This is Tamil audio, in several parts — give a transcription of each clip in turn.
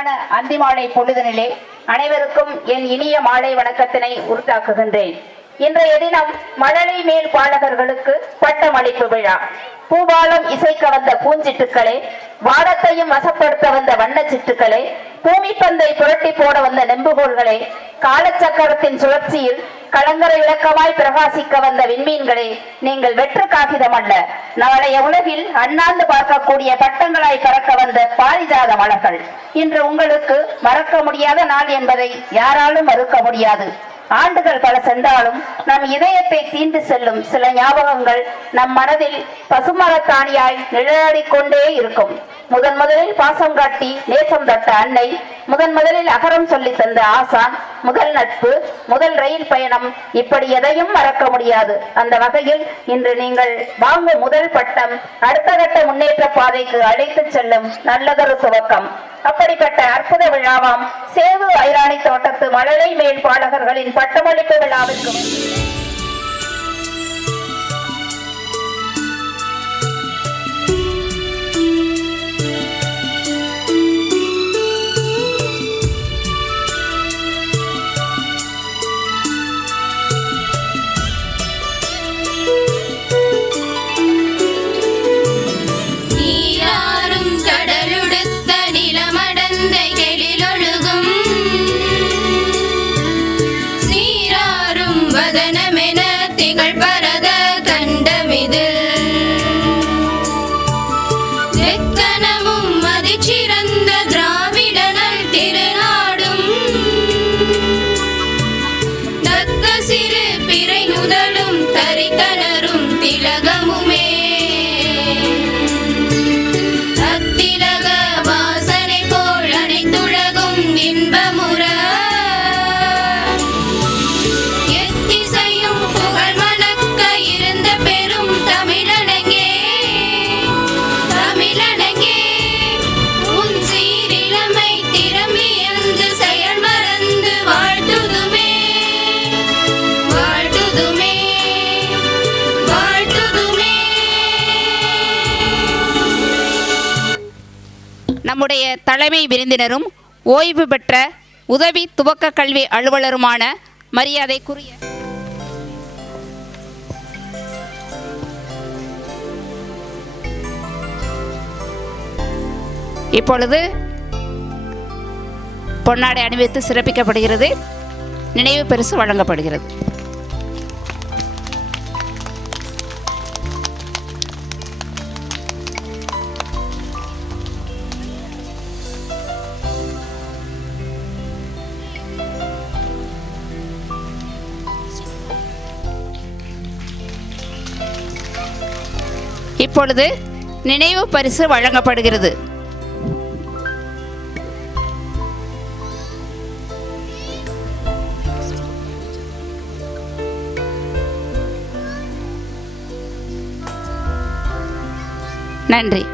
அற்புதமான அந்திமாலை பொழுதினிலே அனைவருக்கும் என் இனிய மாலை வணக்கத்தினை உறுத்தாக்குகின்றேன். இன்றைய தினம் மழலை மேல் பாடகர்களுக்கு பட்டமளிப்பு விழா. பூபாலம் இசைக்க வந்த பூஞ்சிட்டுக்களே, வானத்தையும் வசப்படுத்த வந்த வண்ணச்சிட்டுக்களே, பூமி பந்தை புரட்டி போட வந்த நெம்புகோள்களே, காலச்சக்கரத்தின் சுழற்சியில் கலங்கரை விளக்கமாய் பிரகாசிக்க வந்த விண்மீன்களே, நீங்கள் வெற்று காகிதம் அல்ல, நாளைய உலகில் அண்ணாந்து பார்க்கக்கூடிய பட்டங்களாய் பறக்க வந்த பாரிஜாத மலர்கள். இன்று உங்களுக்கு மறக்க முடியாத நாள் என்பதை யாராலும் மறுக்க முடியாது. ஆண்டுகள் பல சென்றாலும் நம் இதயத்தை தீண்டு செல்லும் சில ஞாபகங்கள் நம் மனதில் பசுமரத்தாணியாய் நிழலாடிக்கொண்டே இருக்கும். முதலில் பாசம் காட்டி நேசம் தட்ட அன்னை, முதலில் அகரம் சொல்லி தந்த ஆசான், முதல் நட்பு, முதல் ரயில் பயணம், இப்படி எதையும் மறக்க முடியாது. அந்த வகையில் இன்று நீங்கள் வாங்கும் முதல் பட்டம் அடுத்த கட்ட முன்னேற்ற பாதைக்கு அழைத்து செல்லும் நல்லதொரு துவக்கம். அப்படிப்பட்ட அற்புத விழாவாம் சேது ஐராணி தோட்டத்து மழலை மேல் பாடகர்களின் பட்டமளிப்பு விழாவிற்கு நம்முடைய தலைமை விருந்தினரும் ஓய்வு பெற்ற உதவி துவக்க கல்வி அலுவலருமான மரியாதைக்குரிய இப்பொழுது பொன்னாடை அணிவித்து சிறப்பிக்கப்படுகிறது. நினைவு பரிசு வழங்கப்படுகிறது. இப்பொழுது நினைவு பரிசு வழங்கப்படுகிறது. நன்றி.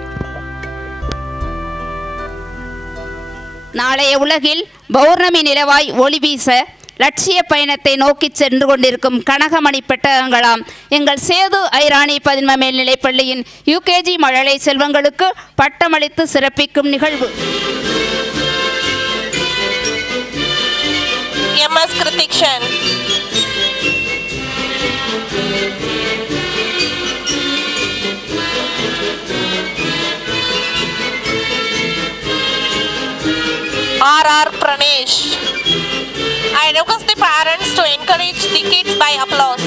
நாளைய உலகில் பௌர்ணமி நிலவாய் ஒளி வீச லட்சிய பயணத்தை நோக்கி சென்று கொண்டிருக்கும் கனகமணி பெட்டகங்களாம் எங்கள் சேது ஐராணி 11 மேல்நிலைப்பள்ளியின் யூகேஜி மழலை செல்வங்களுக்கு பட்டமளித்து சிறப்பிக்கும் நிகழ்வு. MS Kritikshan, RR Pranesh. I request the parents to encourage the kids by applause.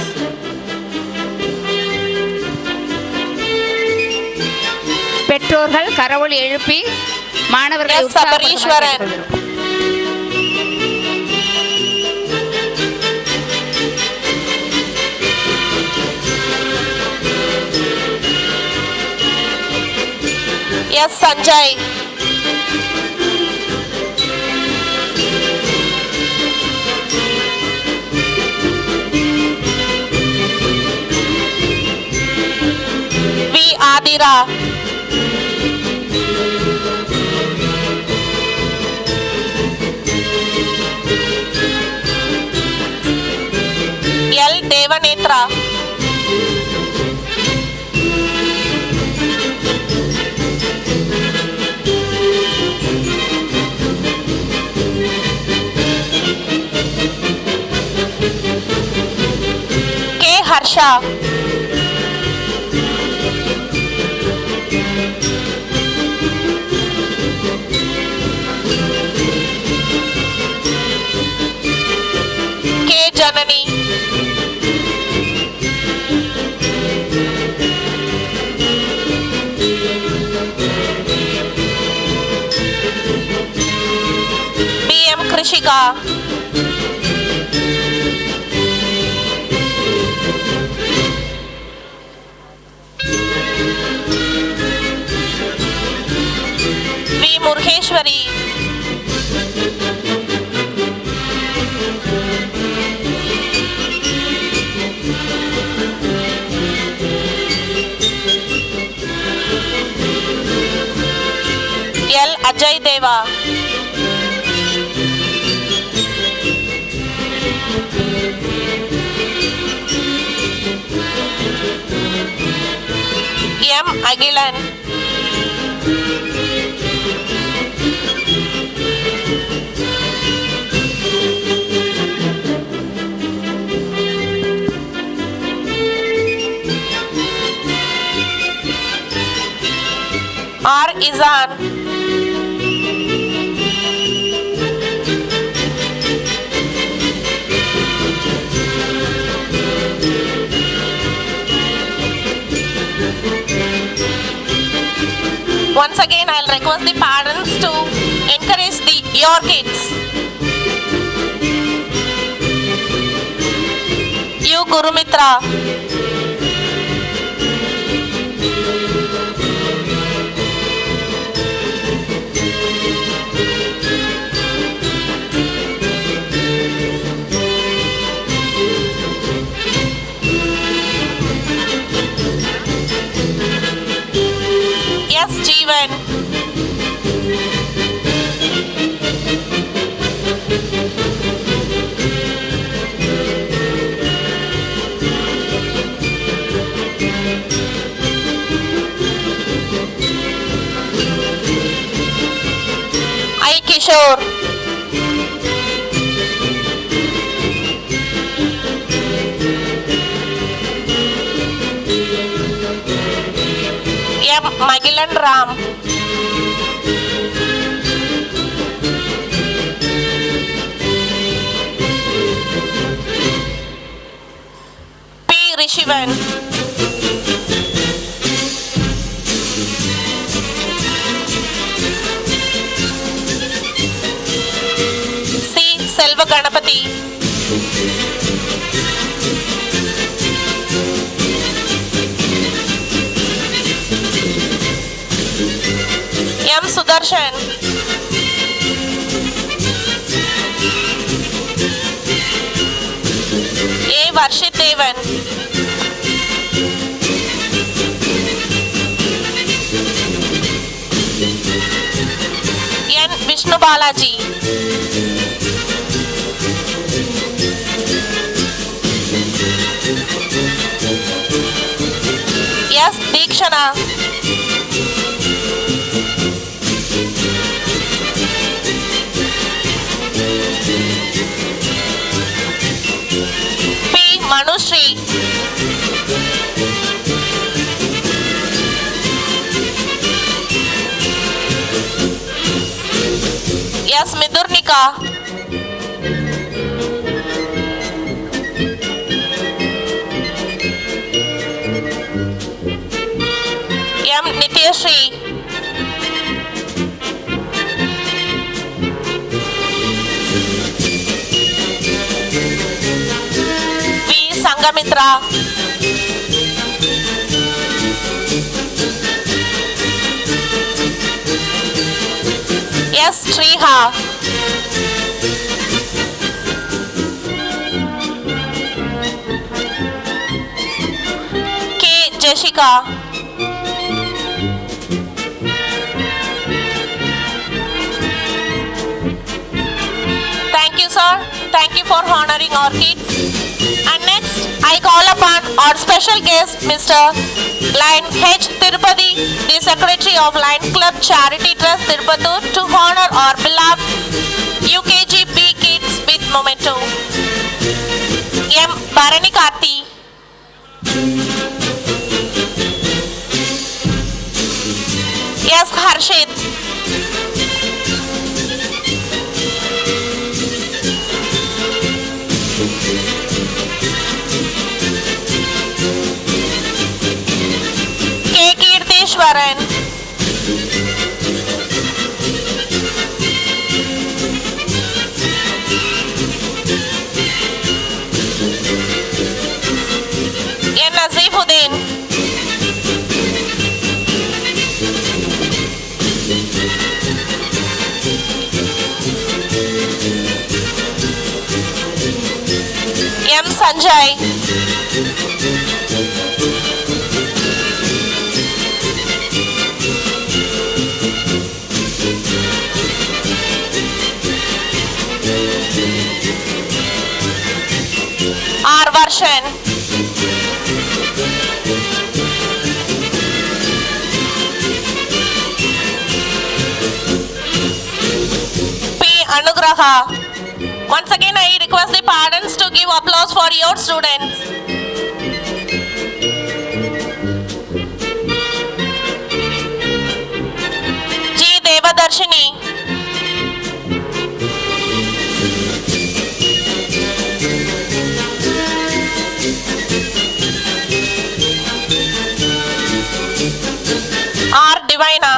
பெற்றோர்கள் கரவொலி எழுப்பி மாணவர்களை Sabareeswaran, S Sanjay, V Adira, L Devanetra, Nisha. K. Janani. B. M. Krishika. V. Murheshwari. L. Ajay Deva. M. Agilan. R. Izan. Once again, I'll request the parents to encourage your kids. You, Gurumitra. Yes, Jeevan. I. Kishore. M. Magilan Ram. P. Rishivan. C. Selva Ganapati. M. Sudarshan. A. Varshit Devan. N. Vishnu Balaji. S. Deekshana. P. Manushree. S. Midurnika. M. Nityashree. V. Sangamitra. S. Sriha. K. Jessica. Thank you, sir. Thank you for honoring our kids. And next, I call upon our special guest, Mr. Lion H. Tirupati, the Secretary of Lion Club Charity Trust, Tirupattur, to honor our beloved UKG B kids with memento. M. Bharani Karthi. Sanjay. R. Varshan. P. Anugraha. Once again, I request the parents to give applause for your students. G. Devadarshini. R. Divina.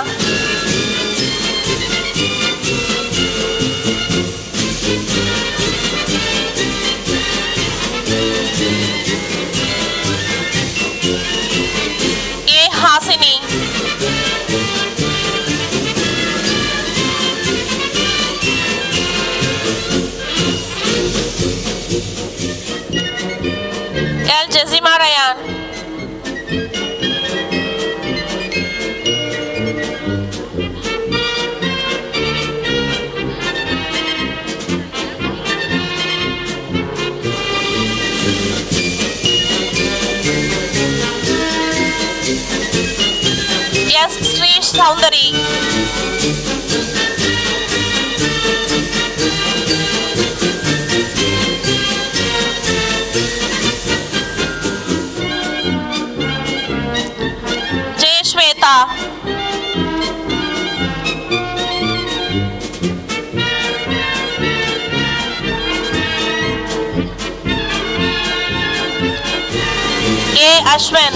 A. Hasini. L. Jessima Ryan. S. Sri Soundari. J. Shweta. A. Ashwin.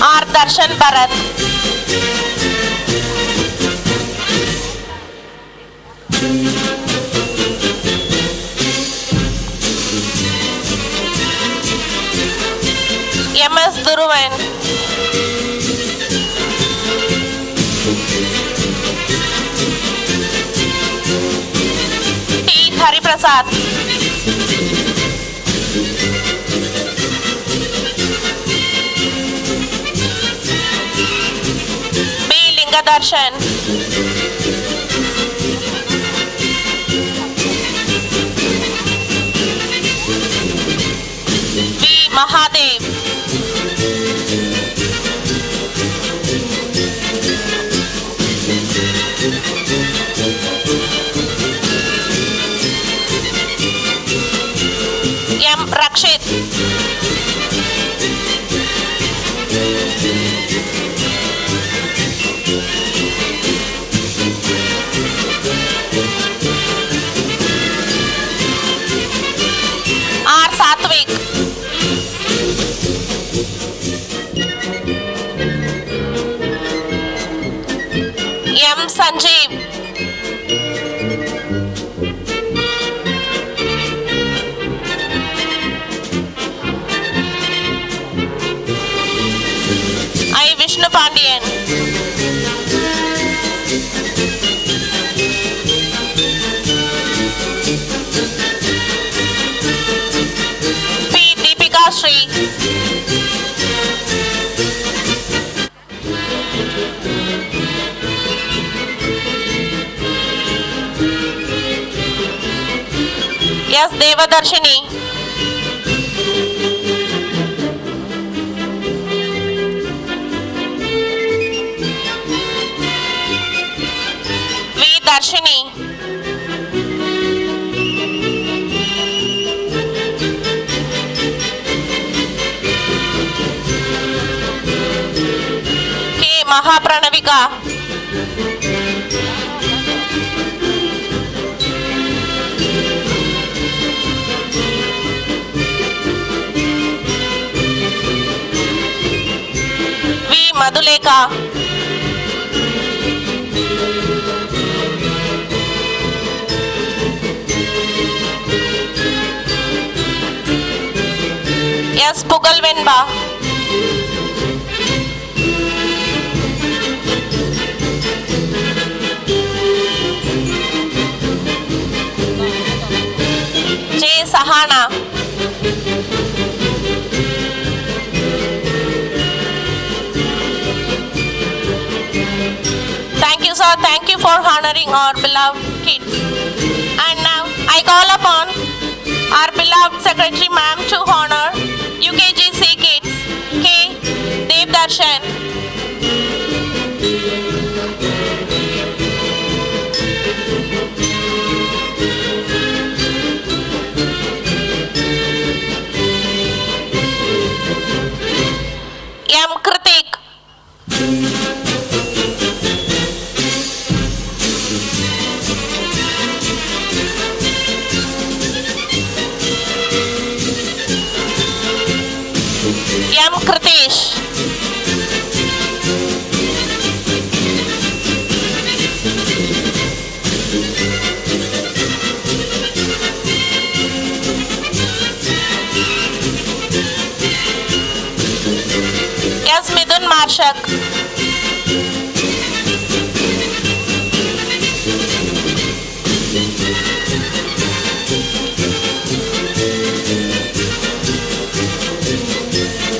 R. Darshan Bharat. M.S. Dhuruvan. T. Hariprasad. B. Lingadarshan. V. Mahadev. M. Rakshit. R. Satvik. M. Sanjeev. I. Vishnu Pandian. P. Deepika Sri. S. Devadarshini. V. Darshini. K. Mahapranavika. V. Madhuleka. S. Pugalvenba. Suhana. Thank you, sir. Thank you for honoring our beloved kids. And now I call upon our beloved Secretary Ma'am to honor UKGC kids. K. Devdarshan. M. Kritik. M. Kritish. S. Midun Marshak.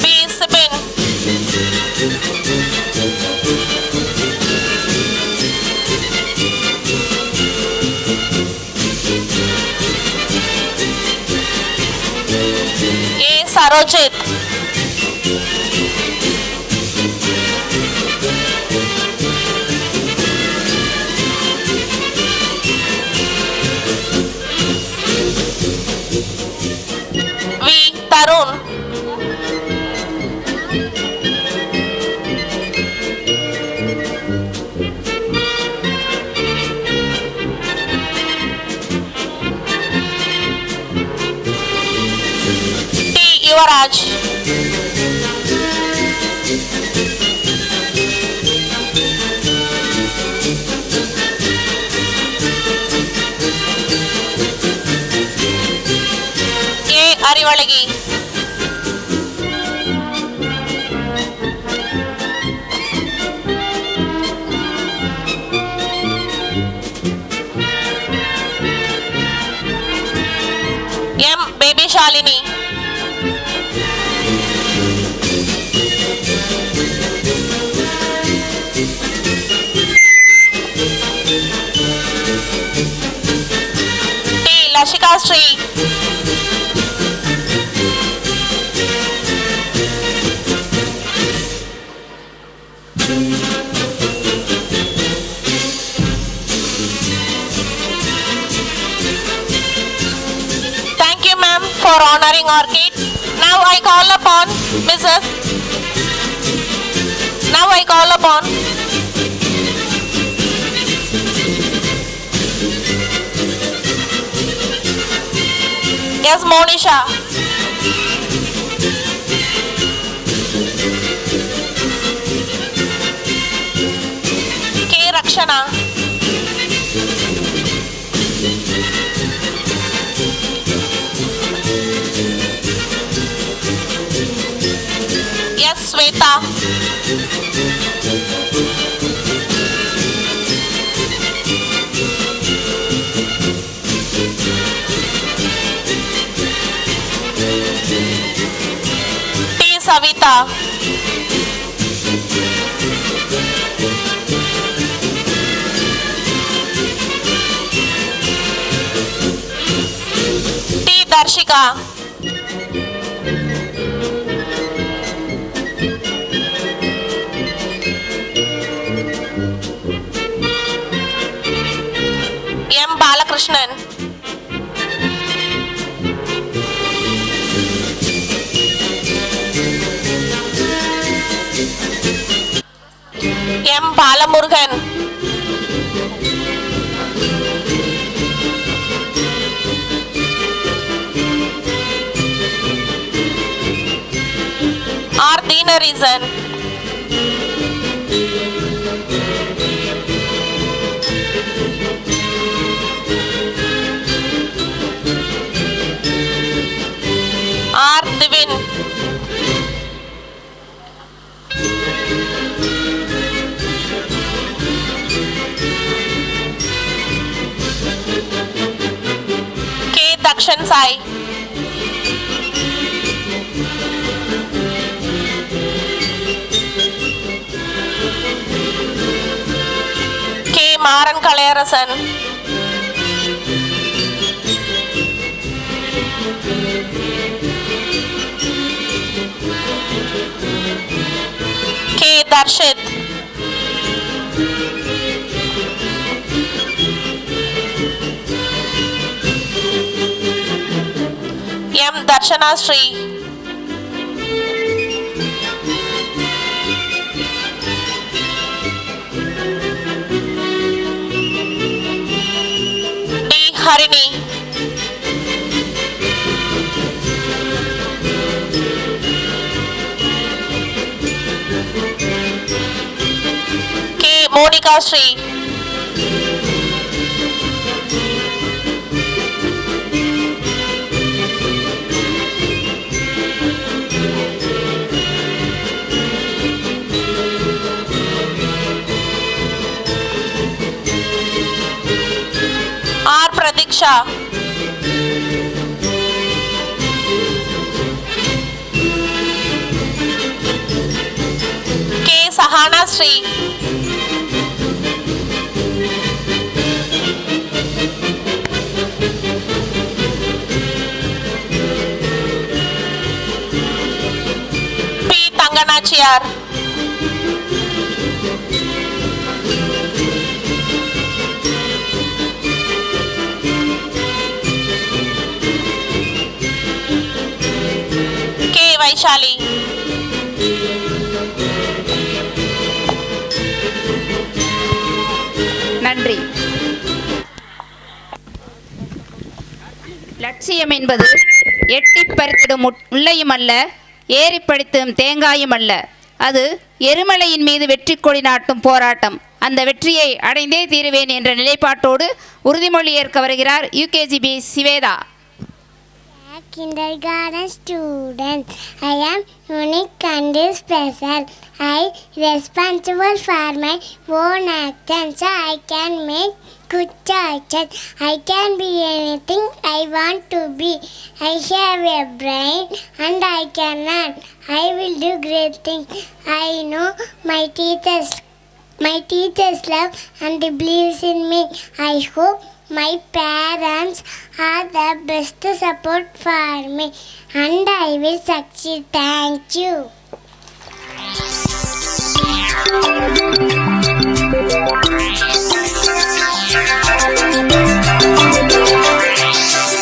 B. Sibin. A. Sarojit. V. Tarun. T. Yuvaraj. A. Arivalagi. M. Baby Shalini. T. Lashika Sri. Thank you, ma'am, for honoring our kids. Now I call upon Mrs. Now I call upon S. Monisha. K. Rakshana. S. Sweta. T. Savita. T. Darshika. M. Balakrishnan. M. Balamurgan. R. Dinarizan. R. Divin. K. Dakshan Sai. Kalayarasan, K. Darshit, M. Darshana Sri, D. Harini, K. Monica Sri, R. Pradiksha, K. Sahana Sri, P. Tanganachiyar, K. Vaishali, நன்றி. லட்சியம் என்பது எட்டிப் பறித்திடும் முள்ளையும் அல்ல, ஏறி படித்தும் தேங்காயும் அல்ல. அது எருமலையின் மீது வெற்றி கொடி நாட்டும் போராட்டம். அந்த வெற்றியை அடைந்தே தீருவேன் என்ற நிலைப்பாட்டோடு உறுதிமொழி ஏற்க வருகிறார் UKGB Shwetha. Kindergarten student. I am unique and special. I responsible for my own actions. So I can make good choices. I can be anything I want to be. I have a brain and I can learn. I will do great things. I know my teachers love and believes in me. I hope my parents are the best support for me and I will succeed. Thank you.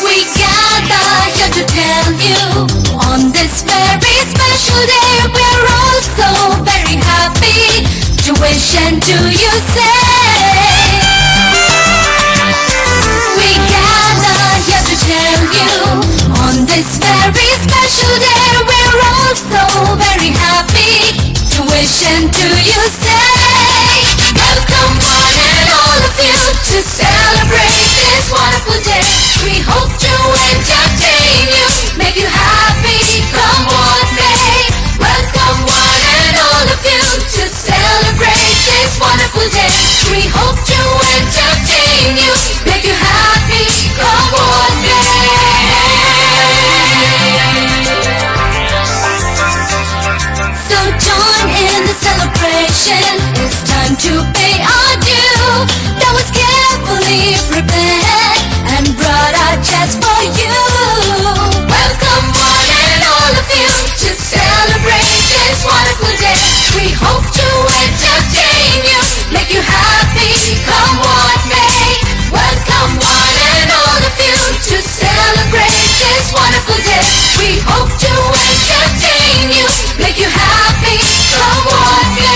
We gather here to tell you on this very special day we're all so very happy to wish and to you say. We gather here to tell you on this very special day we're all so very happy to wish and to you say. Welcome one and all of you to celebrate this wonderful day. We hope to entertain you, make you happy, come what may. Welcome one and all of you to celebrate this wonderful day. We hope to entertain you, make you happy, come what may. So join in the celebration, it's time to pay our due. That was carefully prepared and brought out just for you. Welcome one and all of you to celebrate this wonderful day. We hope to entertain you, make you happy, come what may. Welcome one and all of you to celebrate this wonderful day. We hope to entertain you, make you happy, come what may.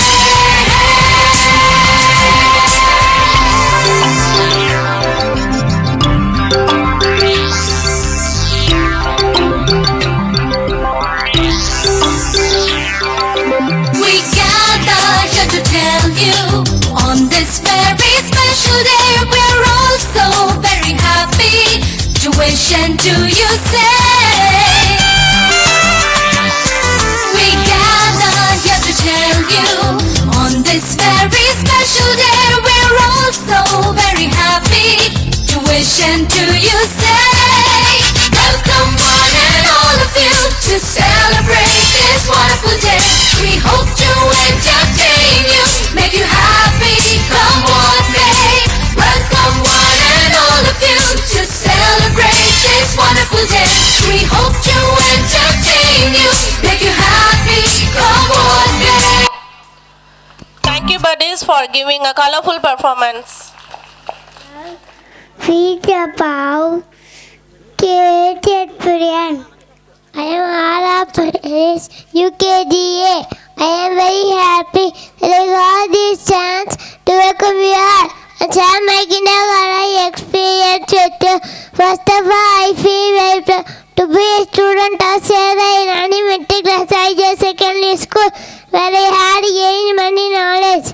We gather here to tell you on this very special day we're all so very happy to wish and to you say. We gather here to tell you on this very special day we're all so very happy to wish and to you say. Welcome one and all of you to celebrate this wonderful day. We hope to entertain you, make you happy, come what may. for giving a colorful performance. Read about Kate Priyan. I am Ara Paresh, UKGA. I am very happy that I got this chance to welcome you all and share my kindergarten experience with you. First of all, I feel very proud to be a student of Sarah in Animatic Class IJ Secondary School, where I had gained many knowledge.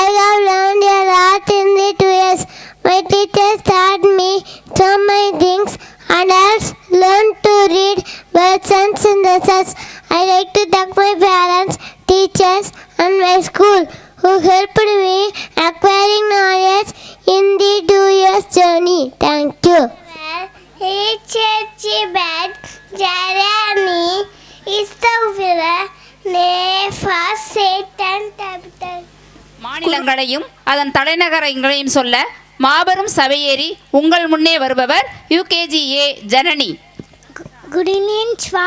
I have learned a lot in the 2 years. My teachers taught me so many things and else learned to read words and sentences. I like to thank my parents, teachers and my school who helped me acquiring knowledge in the 2 years journey. Thank you. Jeremy is the winner. First Satan capital. மாநிலங்களையும் அதன் தலைநகரங்களையும் சொல்ல மாபெரும் சபையேறி உங்கள் முன்னே வருபவர் யுகேஜிஏ Janani. Good evening, Swa.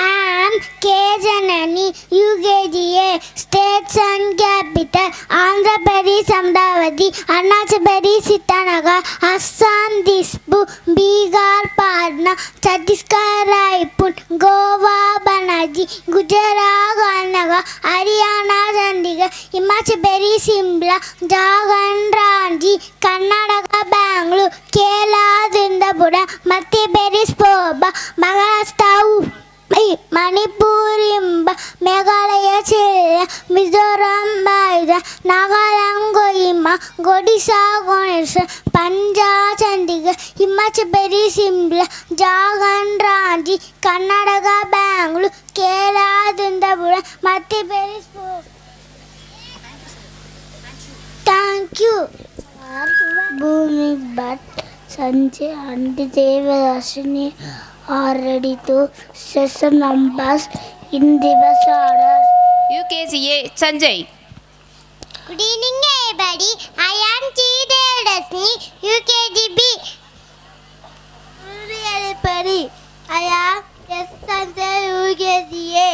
I am K. Janani, UKGA, State and Capital, Andhra Pradesh, Amravati, Arunachal Pradesh, Itanagar, Assam, Dispu, Bihar, Patna, Chhattisgarh, Raipur, Goa, Panaji, Gujarat, Gandhinagar, Haryana, Chandigarh, Himachal Pradesh, Shimla, Jharkhand, Ranchi, Karnataka, Bangalore, Kerala, Zindapura, Madhya Pradesh, Bhopal, Maharashtra, Manipur, Imba, Meghalaya, Chile, Mizoram, Baida, Nagaland, Kohima, Odisha, Ganesha, Punjab, Chandigarh, Himachal Pradesh, Shimla, Jharkhand, Ranchi, Karnataka, Bangalore, Kerala, Zindapura, Madhya Pradesh. Thank you. Bhumi Bhatt, Sanjay and Devarashini are ready to say some numbers in reverse order. யுகேஜிஏ Sanjay. Good evening, everybody. I am G. Devadashini, UKGB. Good evening, everybody. I am S. Sanjay, UKGA.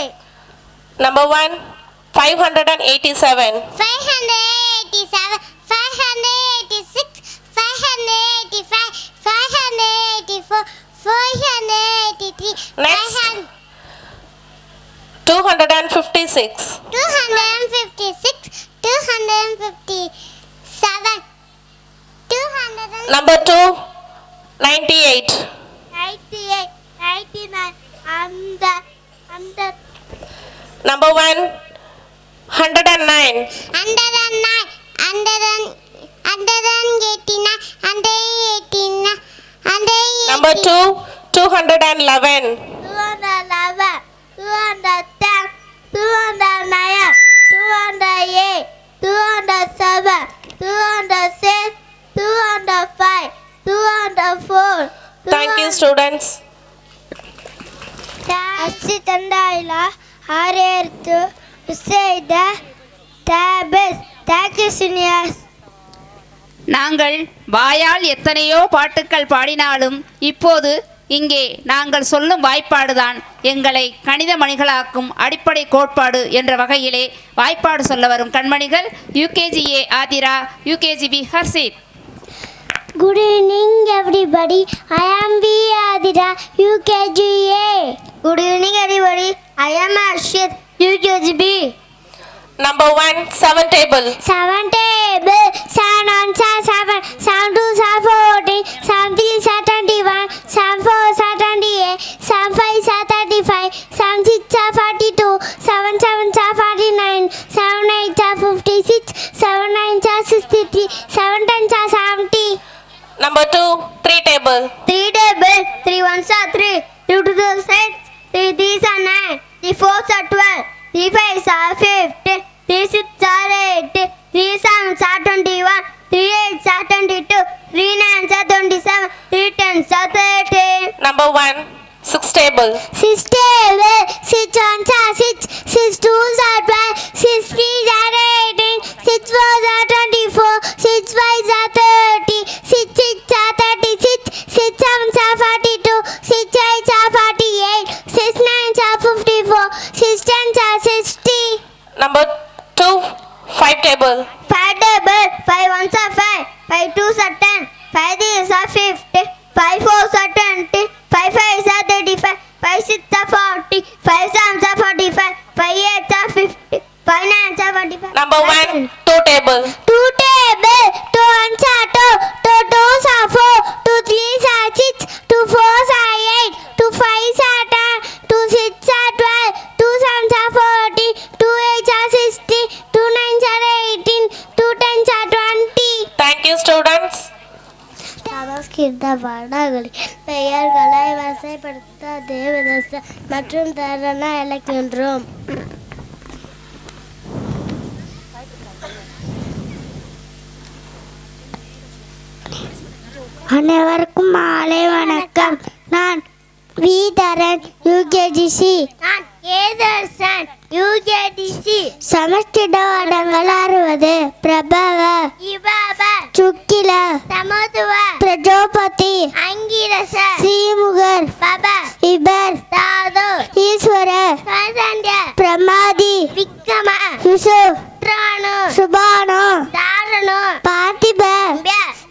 Number 1, 587. 587, 586, 585, 584, 483, Next. 256. 256, 257, 200, Number 2, 98. 98, 99, I'm the Number 1, 109. 109, 189, 189, 189, Number 2, 211. 211, 210, 209, 208, 207, 206, 205, 204. Thank you, students. அச்சு தண்டாயிலா ஆரேர்த்து செய்த டேபஸ் தேங்க்யூ சீனியர்ஸ். நாங்கள் வாயால் எத்தனையோ பாட்டுக்கள் பாடினாலும் இப்போது இங்கே நாங்கள் சொல்லும் வாய்ப்பாடுதான் எங்களை கணித மணிகளாக்கும் அடிப்படை கோட்பாடு என்ற வகையிலே வாய்ப்பாடு சொல்ல வரும் கண்மணிகள் யுகேஜிஏ Aadhira, யுகேஜிபி Harshit. Good evening, everybody. I am V. Adira, UKGA. Good evening, everybody. I am Arshid, UKGB. Number 1, 7 table. 7 table, 7 on 7, 7 2 14, 7 3 21, 7 4 28, 7 5 35, 7 6 42, 7 7 49, 7 8 56, 7 9 63, 7 10 70. Number 2, 3 table. 3 table, 3 1s are 3, 2 2s are 6, 3 3s are 9, 3 4s are 12, 3 5s are 15, 3 6s are 18, 3 7s are 21, 3 8s are 22, 3 9s are 27, 3 10s are 13. Number 1, 6 table. 6 table, 6 1s are 6, 6 2s are 12, 6 3s are 18, 6 4s are 24, 6 5s are 30, 6 6s are 36, 6 7s are 42, 6 8s are 48, 6 9s are 54, 6 10s are 60. Number 2, 5 table. 5 table. 5 ones are 5. 5 twos are 10. 5 threes are 50. 5 fours are 20. 5 fives are 35. 5 six are 40. 5 sevens are 45. 5 eights are 50. 5 nines are 45. Number 1, 2 table. 2 table. 2 ones are 2. 2 twos are 4. 2 threes are 6. 2 fours are 8. 2 fives are 10. 2 six are 12. 2 sevens are 40. 2 eights are 60. 2 nines are 18. 2 tens are 20. Thank you, students. சமஸ்கிருத பாடல்களில் பெயர்களை வரிசைப்படுத்த தேவதச மற்றும் தரண இலக்கின்றோம். அனைவருக்கும் மாலை வணக்கம். நான் வீதரன் யூகேஜிசி. நான் ஏதர்சன் யூகேஜிசி. சமஸ்கிருத பாடங்கள் 60. பிரபவ, இபவ, சுக்கில, சமதுவ, பிரஜோபதி, அங்கிரச, ஸ்ரீமுகர், பப, இபர், தாது, ஈஸ்வர, சந்தன்ய, பிரமாதி, விக்ரம, விசு, த்ராணு, சுபானு, தாரணு, பார்த்திப,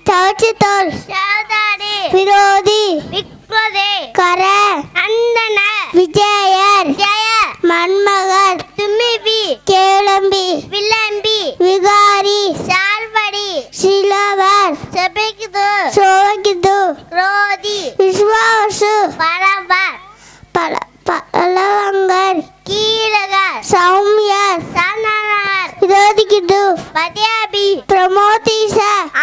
சௌச்சித்தோல், சௌதாரி, விரோதி, விக்ரோதி, கர, அந்தன, விஜயர், ஜய, மன்மகர், துமிபி, கேளம்பி, விளம்பி, விகாரி, சால்வடி, சிலவர், செபிக்குது, சோகிது, ரோதி, விஸ்வாசு, பரவர், பலவங்கர், கீழகர், சௌமியர், சனனர், விரோதிக்குது, பத்யாபி, பிரமோதீச,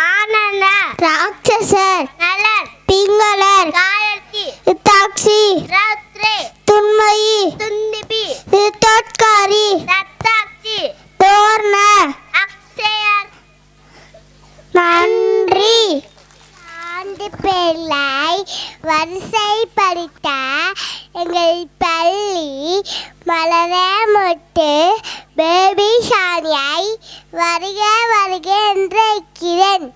ஆனந்த, ராட்சசர், நலர், பிங்களர், காயத்ரி, இத்தாக்ஷி, ராத்ரே, துன்மயி, துன்னிபி, ரித்தோத்காரி, ரத்தாக்ஷி, தோர்ண, அக்ஷயர். நன்றி. ஆண்டு பிள்ளை வரிசைப்படுத்த எங்கள் பள்ளி மலரமுட்டு பேபி ஷானியை வருக வருக என்று இருக்கிறேன்.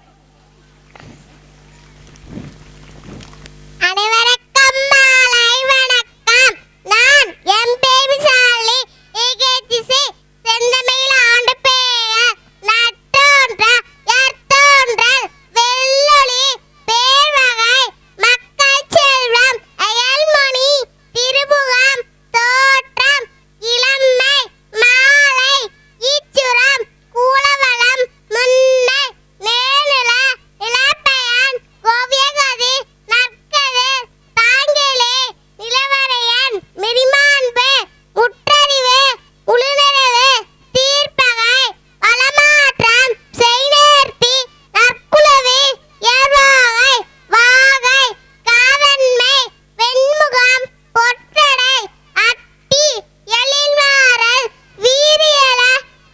அனைவருக்கும் மாலை வணக்கம். நான் எம் பேபி ஷாலி ஏகேஜிசி செந்தமிழ் ஆண்டு பெயர் நட்டோன்ற எர்த்தோன்றல் வெள்ளொளி பேர்வகை மக்கள் செல்வம் அயல்மொழி திருமுகம் தோற்றம் இளமை மாலை ஈச்சுரம் கூலவளம் முன்னை நேரில இளப்பெயன் கோவியகதி நற்கதிர் தாங்கிலே நிலவரையன் மிரிமாண்பு முற்றறிவு உளுநரவு தீர்ப்பகை வளமாற்றம் செய்நேர்த்தி நற்குலவி ஏர்வாகை வாகை காதன்மை வெண்முகம் பொற்றடை அட்டி எழில்வாரல் வீரியல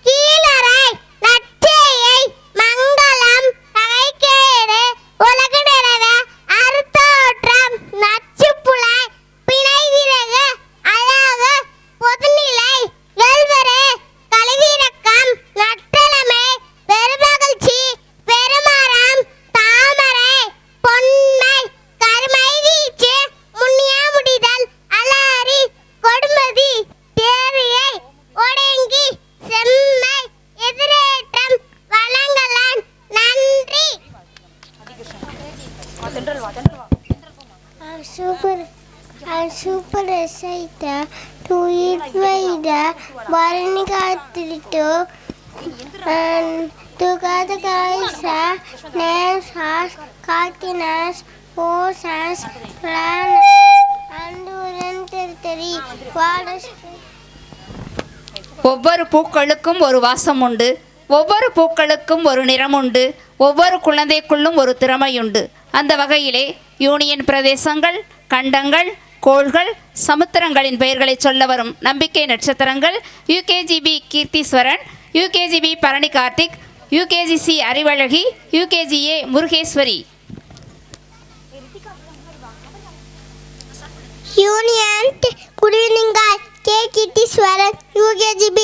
கீழறை நற்செய்யை மங்களம் நகைக்கேடு உலகு நிறைவ அறுத்தோற்றம் நச்சுப்புலை பிணைவிறகு அழகு பொதுநிலை இயல்வரு கழிவிறக்கம் நற்றலமை பெருமகிழ்ச்சி பெருமரம் தாமரை பொன்மை கருமை வீச்சு முன்னியா முடிதல் அலாரி கொடுமதி தேரியை ஒடுங்கி செம்மை எதிரேற்றம் வளங்கலன். நன்றி. Super excited to eat the Barnikatritu and to got the guys names has cartinas, oceans, planets, and territory. ஒவ்வொரு பூக்களுக்கும் ஒரு வாசம் உண்டு, ஒவ்வொரு பூக்களுக்கும் ஒரு நிறம் உண்டு, ஒவ்வொரு குழந்தைக்குள்ளும் ஒரு திறமையுண்டு. அந்த வகையிலே யூனியன் பிரதேசங்கள், கண்டங்கள், கோள்கள், சமுத்திரங்களின் பெயர்களை சொல்ல வரும் நம்பிக்கை நட்சத்திரங்கள் யூகேஜிபி Keertheeswaran, யூகேஜிபி Bharani Karthik, யூகேஜிசி Arivazhagi, யூகேஜிஏ Murugeswari. Union, good evening guys. K. Kittiswaran, UKGB,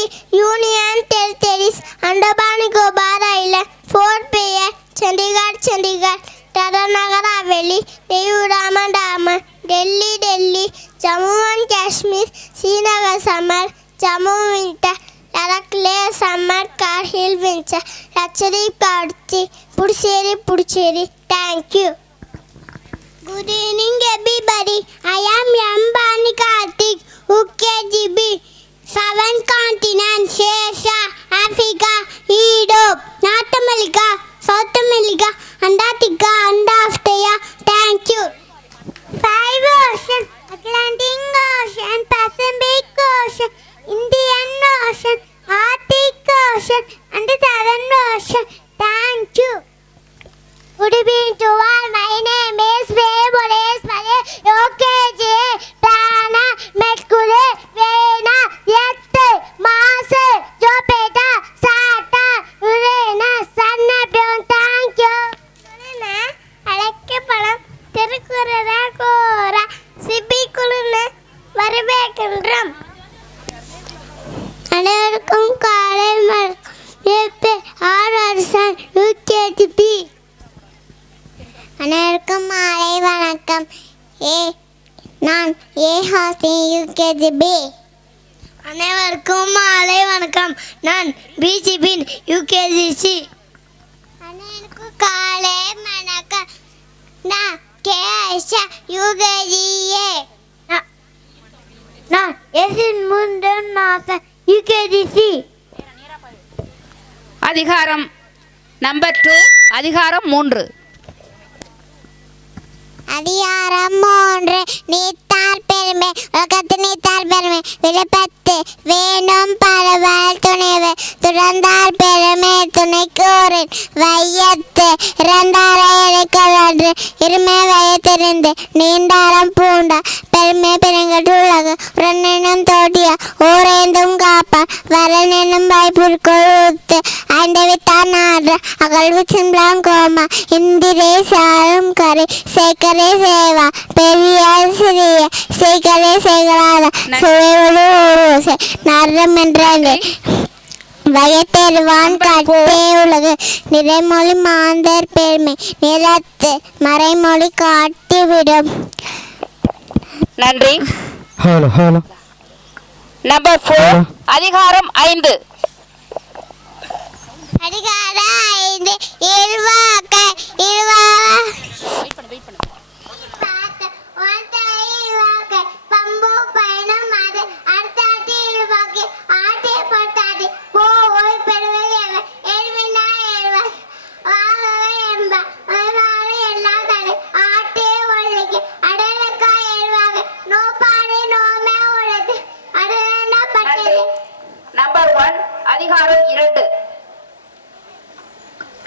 Union Territories, Andaman Nicobar Island, Fort Pierre, Chandigarh, Tadanagar Haveli, Diu Daman Daman, Delhi, Jammu and Kashmir, Srinagar Summer, Jammu Winter, Karakle, Summer, Car, Hill, Winter, Luxury, Party, Puducherry. Thank you. Good evening, everybody. I am Yambani Karthik, UKGB, 7 continents, Asia, Africa, Europe, North America, South America, Antarctica, and Australia. Thank you. 5 oceans, Atlantic Ocean, Pacific Ocean, Indian Ocean, Arctic Ocean, and Southern Ocean. Thank you. Good evening to all. My name is Vebuleswari, UKG, Prana, Metkule, Vena, Yette, Mars, Jupiter, Saturn, Uranus, Sun, Neptune. Thank you. அழைக்கப்படும் திருக்குறளை கூற சிபிக்குழுன்னு வரவேற்கின்றோம். அனைவருக்கும் காலை வணக்கம். ஆர் அரசன் யூகேஜிபி. அனைவருக்கும் மாலை வணக்கம். நான் ஹாசின் யூகேஜிபி. அனைவருக்கும் மாலை வணக்கம். நான் பிஜிபின் யூகேஜிசி. அனைவருக்கும் காலை வணக்கம். நான் கேஷா யூகேஜிஏ. நான் எசின் முந்தன் மாசம் யூகேஜிசி. அதிகாரம் நம்பர் 2, அதிகாரம் 3. அதிகாரம் 3. நீத்தார் பெருமை உலகத்து நீத்தார் பெருமை விழுப்பத்து வேண்டும் பரவல் துணைவு துறந்தார் பெருமை துணைக்கூறின் வையத்து இறந்தாரை இறைக்கொன்று இருமை வயத்திருந்து நீண்டாரம் பூண்டா பெருமை பிறங்கட்டுள்ளது உரனும் தோட்டிய ஊரேந்தும் காப்பா வரனும் வாய்ப்புற்கொழுத்து ஐந்தவித்தான் நாடு அகழ்வு சிம்பளம் கோமா இந்திரே சாரும் கரை சேக்கரே சேவா பெரிய சிறிய சேக்கரே சேகராத சுவையோடு ஊருசை நரம் என்றாங்க வயத்தெருவான் கட்டே உலகு நிறைமொழி மாந்தர் பெருமை நிறத்து மறைமொழி காட்டிவிடும். நன்றி. ஹலோ நம்பர் 4, அதிகாரம் 5. அதிகாரம் 5. இருவாக்க இருவா பம்பு பயணம் அது அடுத்தாட்டி இருவாக்கு ஆட்டே பட்டாட்டி போ ஓய் பெறுவது எழுவினா எழுவாய் வாழவே என்பா வாழ எல்லா தடை ஆட்டே ஒழிக்கு அடலக்கா எழுவாங்க நோ பாடு நோமே உழைத்து அடலா பட்டது. நம்பர் 1, அதிகாரம் 2.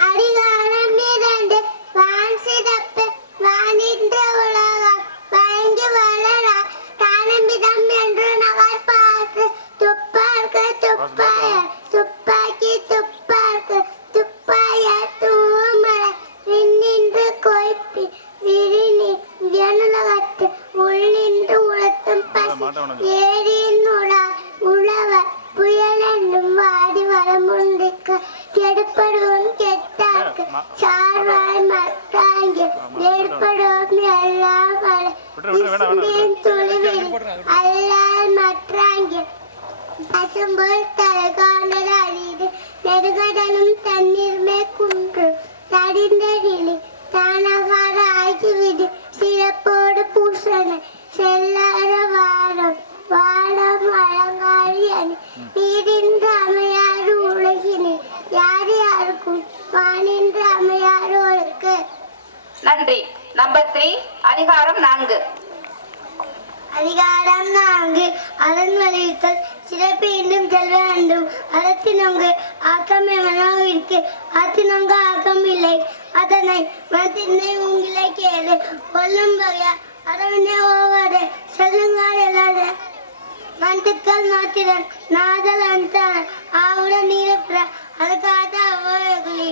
அதிகாரம் 2. வான் சிதப்பு வானின்ற உலகம் வழங்கி வளர தானமிதம் என்று நகர் பார்த்து துப்பார்க்கு துப்பாய துப்பாக்கி துப்பார்க்கு துப்பாய தூமர விண்ணின்று கொய்ப்பி விரினி ஜனலகத்து உள்ளின்று உழத்தும் பசி ஏரியின் உழவ புயலென்றும் வாடி வரமுண்டிக்க கெடுப்படுவோம் கெட்டார்க்கு சார்வாய் மத்தாங்க ஏற்படுவோம் எல்லாம் துளிவில் அல்லால் மற்றாங்க பசும்போல் தலைகாண்டல் அழிது நெடுகடலும் தண்ணீர்மே குன்று தடிந்தடிலி தானகார ஆகிவிடு சிறப்போடு பூசண செல்லார வாரம் வாழம் வழங்காழி அணி நீரின்று அமையாறு உலகினே யார் யாருக்கும் வானின்று அமையாரோருக்கு. நன்றி. நம்பர் 3, அதிகாரம் 4. அதிகாரம் 4. அரண் வலியுறுத்தல் சிறப்பு இன்னும் செல்வ வேண்டும் அறத்தினொங்கு ஆக்கம் எவனோவிற்கு ஆத்தினொங்கு ஆக்கம் இல்லை அதனை மனத்தினை உங்களை கேளு கொல்லும் வகையா அரவணை ஓவாடு செல்லுங்கால் எல்லாத மந்துக்கள் மாத்திரன் நாதல் அன்றான ஆவுடன் நீரப்புற அதுக்காக அவ்வாறு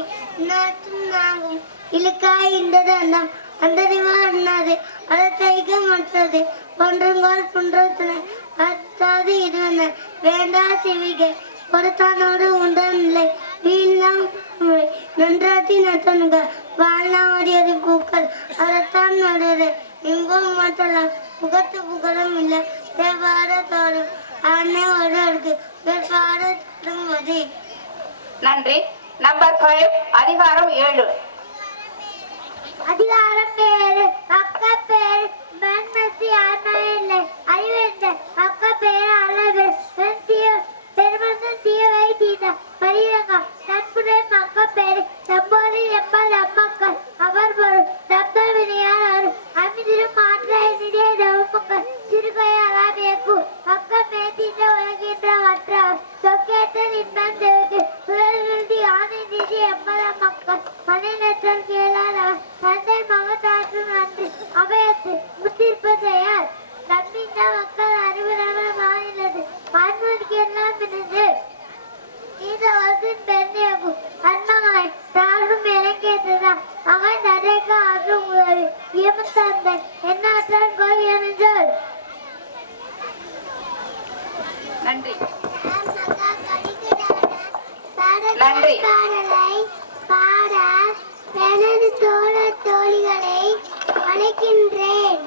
நாற்றும் நாங்கும் இழுக்காய் இந்தது அந்தம் அந்தறிவா அண்ணாது அதற்கைக்க மற்றது ஒன்றுங்கோல் புன்றத்தினை அத்தாது இதுவன வேண்டா செவிகை பொறுத்தானோடு உண்டனில்லை வீழ்நாம் நன்றாத்தி நத்தனுங்க வாழ்நாமடியது பூக்கள் அறத்தான் நடுவது இங்கும் மட்டும் புகத்து புகழும் இல்லை தேவார தோறும் அவனை ஒருவருக்கு பிற்பாடு நன்றி. நம்பர் 5 அதிகாரம் 7. அதிகாரம் 7 அக்க பேர் மன்மசி ஆன்மையில்லை அறிவென்ற அக்க பேர் அளவு பெருமந்தன் தீவை தீத பரிரங்கம் நட்புடன் மக்க பேர் செம்போதி எம்பல் அம்மக்கள் அவர் பொருள் சப்த வினையார் அமிதிரும் ஆற்றாய் நிதியை தவமக்கள் சிறுகையாராமியக்கு அக்க மேத்தின்ற உலகின்ற மற்றார் சொக்கேற்றல் இன்பம் தேவைக்கு சுழல் விருதி ஆணை நிதி எம்பலம் மக்கள் மனைநற்றல் கேளார் தந்தை மகத்தாற்றும் நன்றி அவையத்து முத்திருப்பதையார் நம்பிந்த மக்கள் அறிவுறவர் மாநிலது ஆன்மதிக்கு எல்லாம் பிணைந்து இந்த வருஷம் பெண்ணியாகும் அன்மகளை தாழ்வும் இலக்கியத்துதான் மகன் நடைக்கு ஆற்றும் உதவி இயமத்தந்தை என்னாற்றான் கோவியன் சொல். நன்றி. நன்றி. பாடலை பாட எனது தோழ தோழிகளை அழைக்கின்றேன்.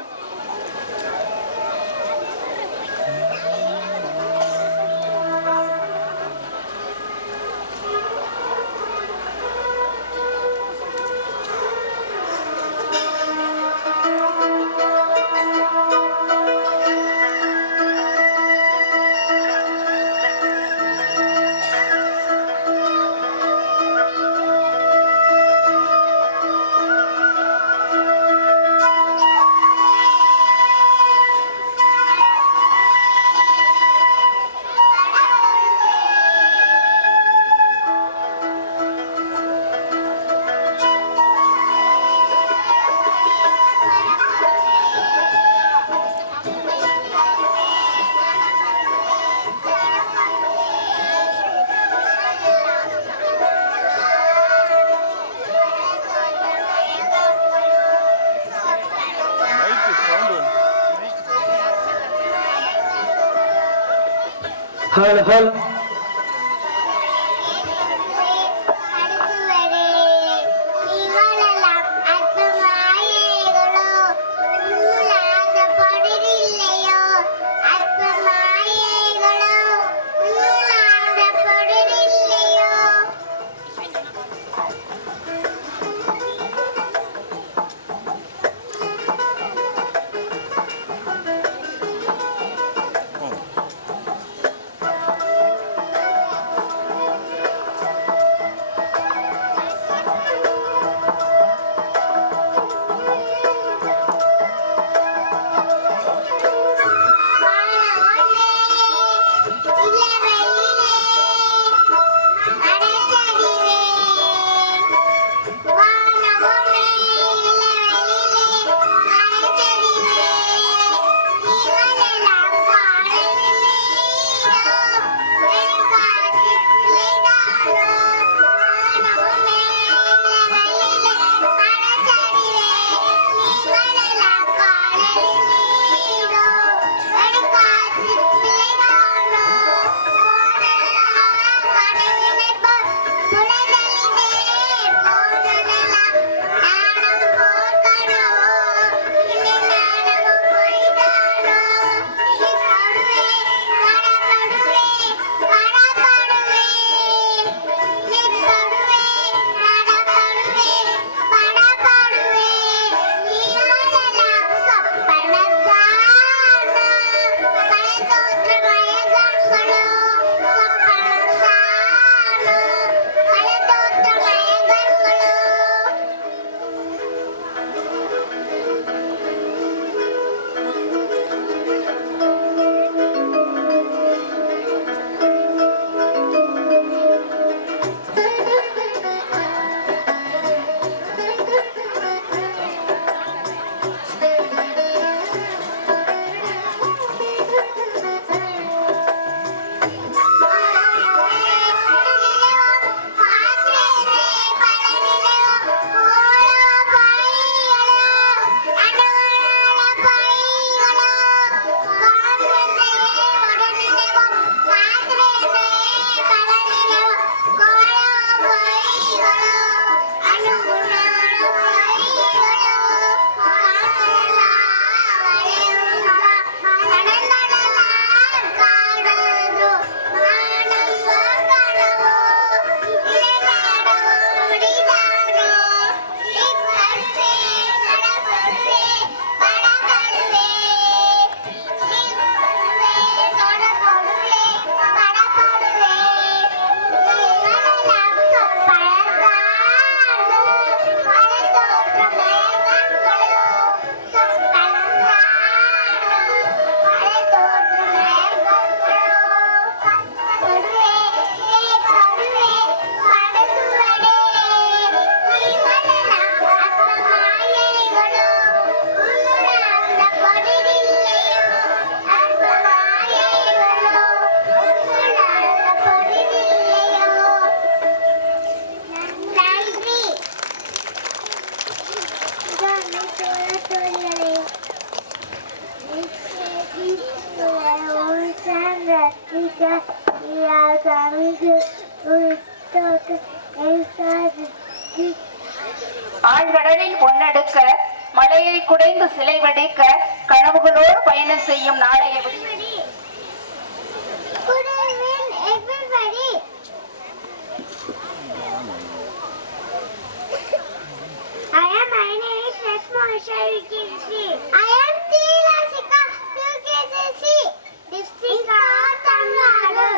ஹல் teacher, we are coming to ஆழ்கடலில் பொன்னெடுக்க மலையை குடைந்து சிலை வடிக்க கனவுகளோடு பயணம் செய்யும் நாளைய விடிவெளி. Good evening, everybody. My name is Rashma UKGC. I am Tilasika UKGC. District of Tamil Nadu,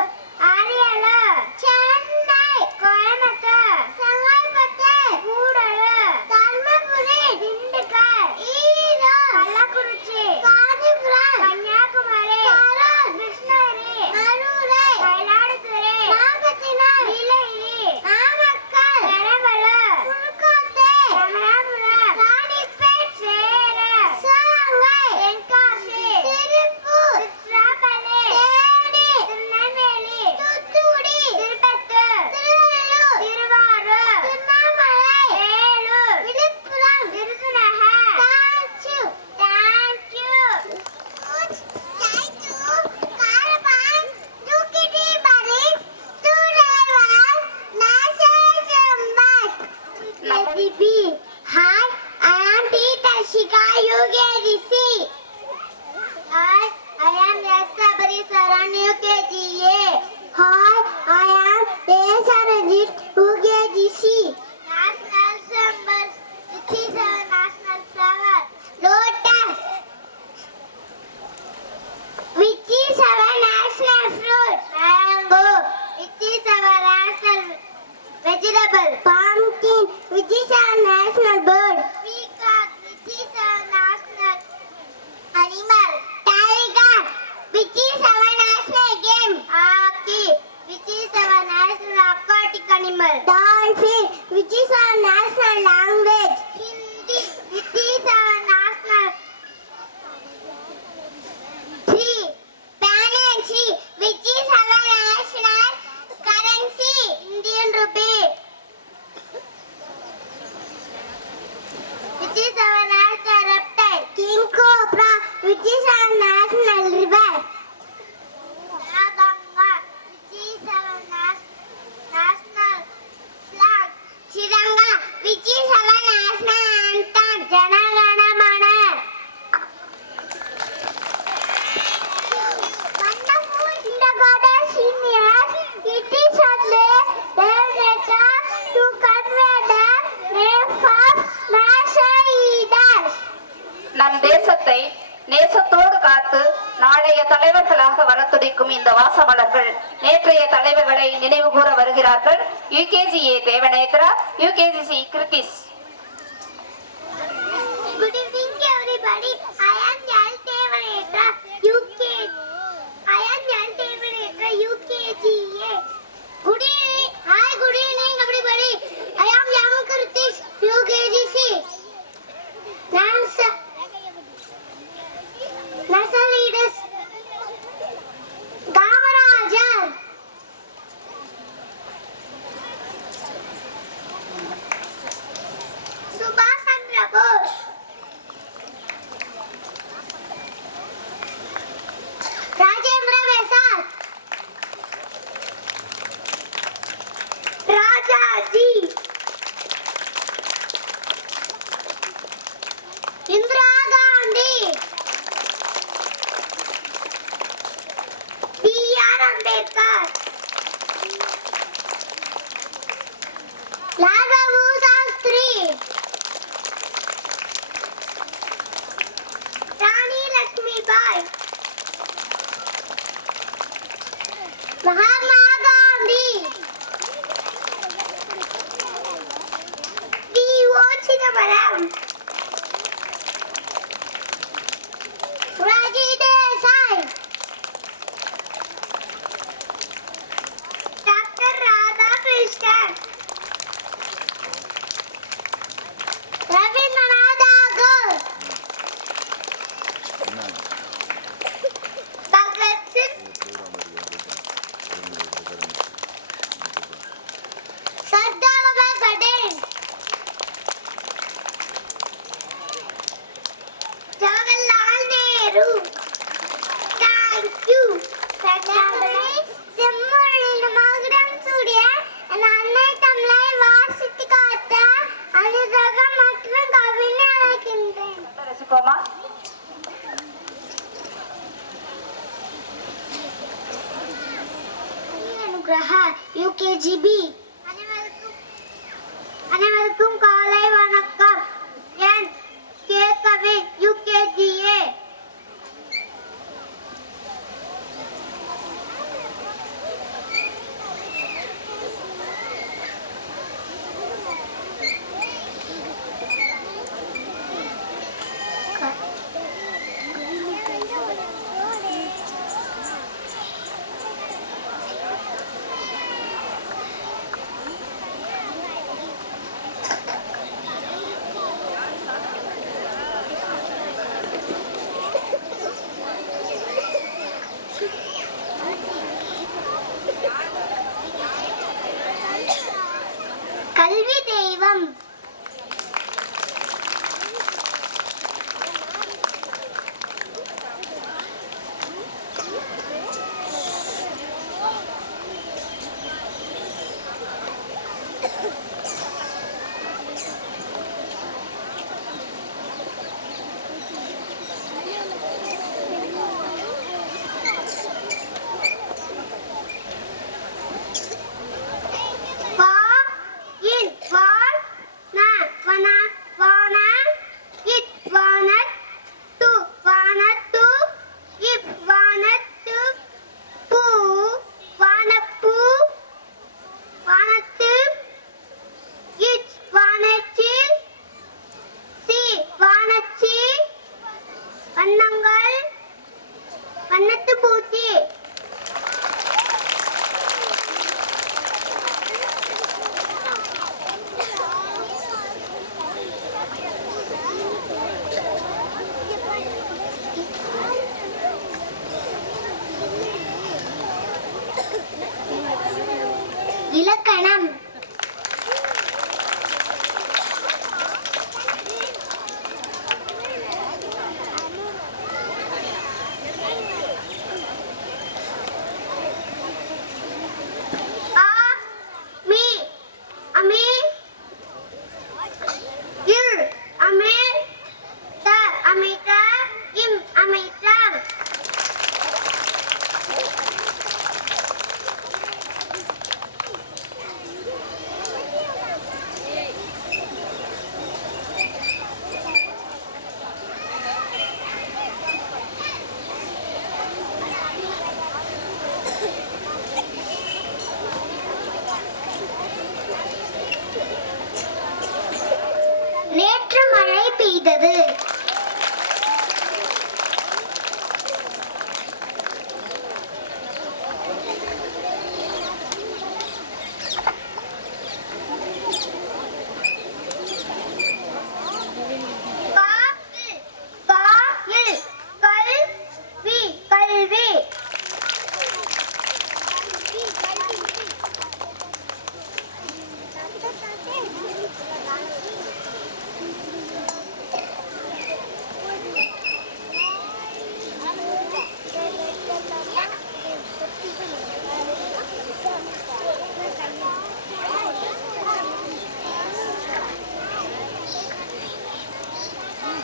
Ariala, Chennai, Coimbatore, Sangaipattur, Koodalur, Dharmapuri, Dindigul, Erode, Kallakurichi, Kanchipuram, Kanyakumari, Karur, Krishnagiri, Madurai, Mayiladuthurai, Nagapattinam, Nilagiri, Namakkal, Perambalur, Pulkkotte, Ramanapuram, Ranipet, Salem, Shanghai, Tenkasi, Tirupur, Tirupalli, Theni, Tirunelveli, Thuthukudi, Tirupattur, Tiruvallur, Tiruvarur, Tirunnamalai, Velur, Viluppuram, Virudhunagar. Thank you. Thank you. Caravan, Dukiti Baris, Tudaiwan, Nasai UKGC. Hi, I am Tashika UKGC. Hi, I am Yasabari Saran UKGA. Hi, I am Desarajit UKGC. National symbols, which is our national flower? Lotus. Which is our national fruit? Mango. Which is our national vegetable? Pumpkin. Which is our national bird? Peacock. Which is our national animal? Tiger. Which is our national game? Hockey. Which is our national aquatic animal? Dolphin. Which is our national language? Hindi. Which is our national tree? Banyan tree. Which is our national currency? Indian rupee. Which is our national reptile? King cobra. Which is our national river? Ganga. Which is our national flag? Tiranga. Which is our national anthem? Jana Gana Mana. Wonderful in the goddess in years, it is only their nature to convey the name of Masaidas. நம் தேசத்தை நேசத்தோடு காத்து நாளைய தலைவர்களாக வரத்துடிக்கும் இந்த வாசமலர்கள் நேற்றைய தலைவர்களை நினைவு கூற வருகிறார்கள். UKGA தேவநேத்ரா, UKGC kritis. Good evening, everybody. I am Yal Devanetra, UKGA. Good evening. Hi, good evening, everybody. I am Yam Kritis, UKGC. NASA leaders. Kamarajar. Subhash Chandra Bose. Rajendra Prasad. Rajaji. Indira Gandhi. B.R. Ambedkar. Lal Bahadur Shastri. Rani Lakshmibai. Mahatma Gandhi. V.O. Chidambaram. Raji Desai. Anugraha யூகேஜிபி. அனைவருக்கும் காலை வணக்கம். என் கேட்கவே யூகேஜிஏ. கல்வி தெய்வம். வண்ணங்கள் வண்ணத்து பூச்சி. இலக்கணம். நேற்று மழை பெய்தது.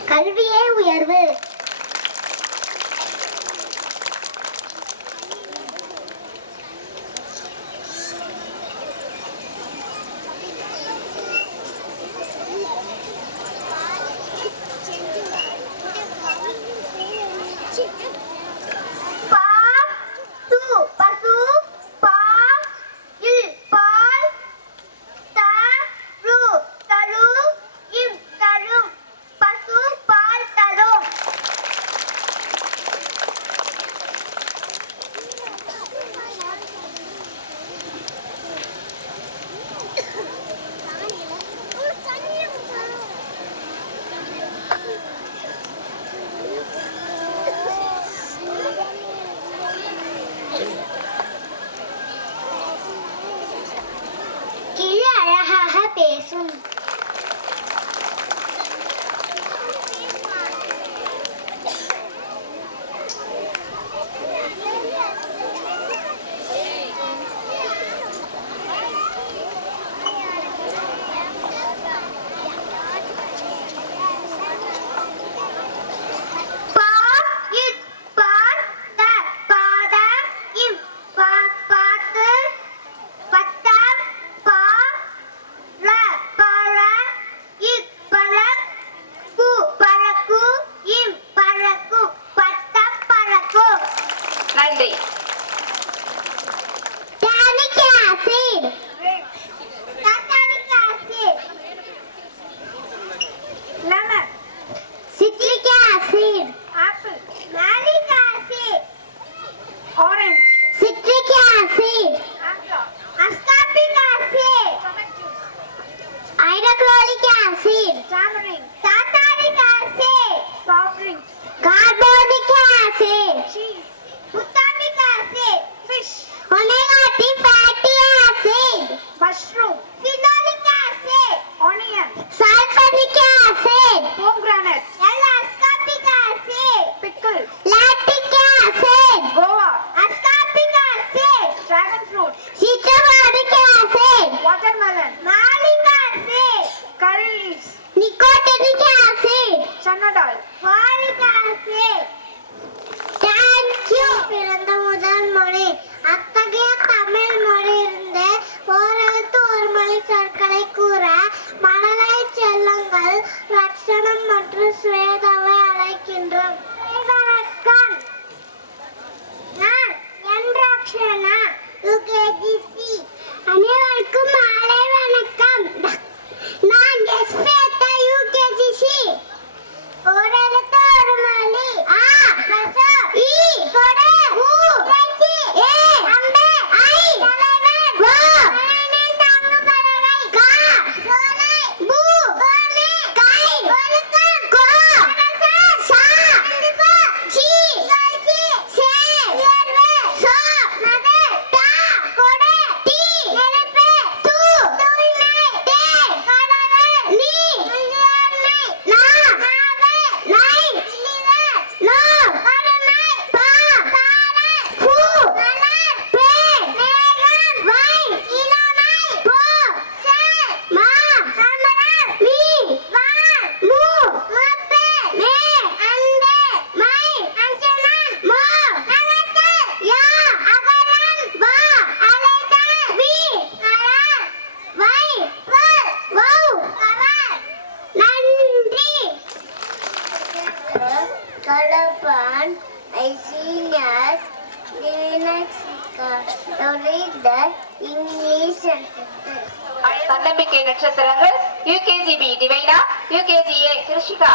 கல்வியே உயர்வு. கிளி அழகாக பேசும். Now read the English sentences. தன்னம்பிக்கை நட்சத்திரங்கள் யூகேஜிபி டிவைனா, யூகேஜிஏ Krishika.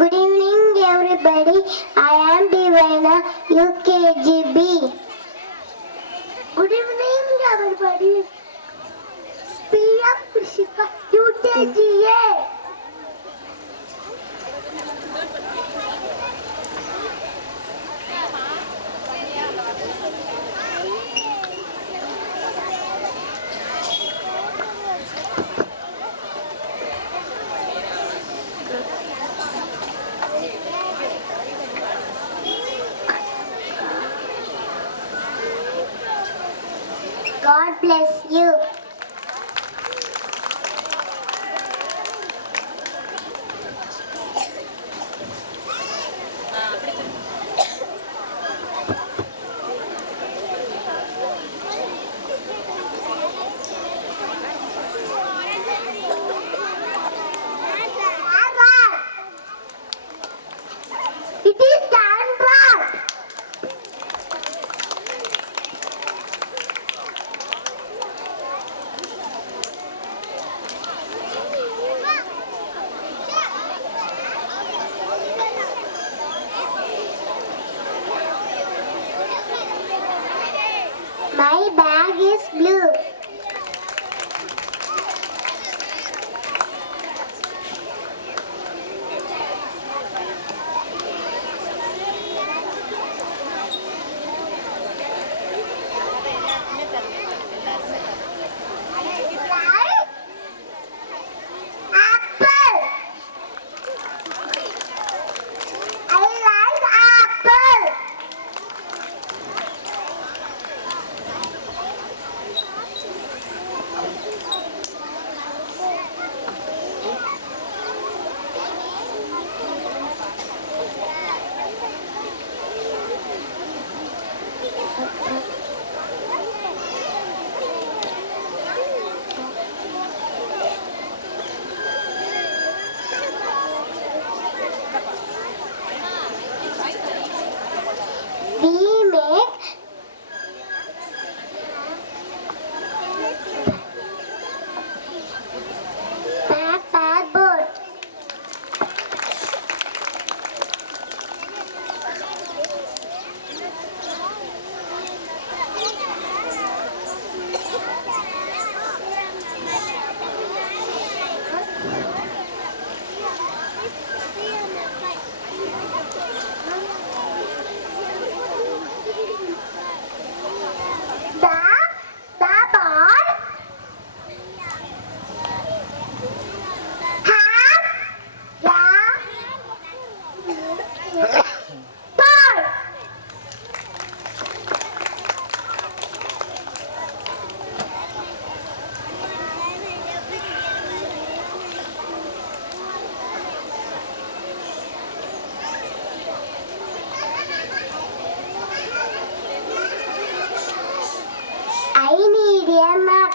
Good evening, everybody. I am Divina, UKGB. Good evening, everybody. Priya Krishika, UKGA. God bless you. It is Sandra. My bag is blue. Apple. I like apple. We make paper boat. The ball has the ball. I need a map.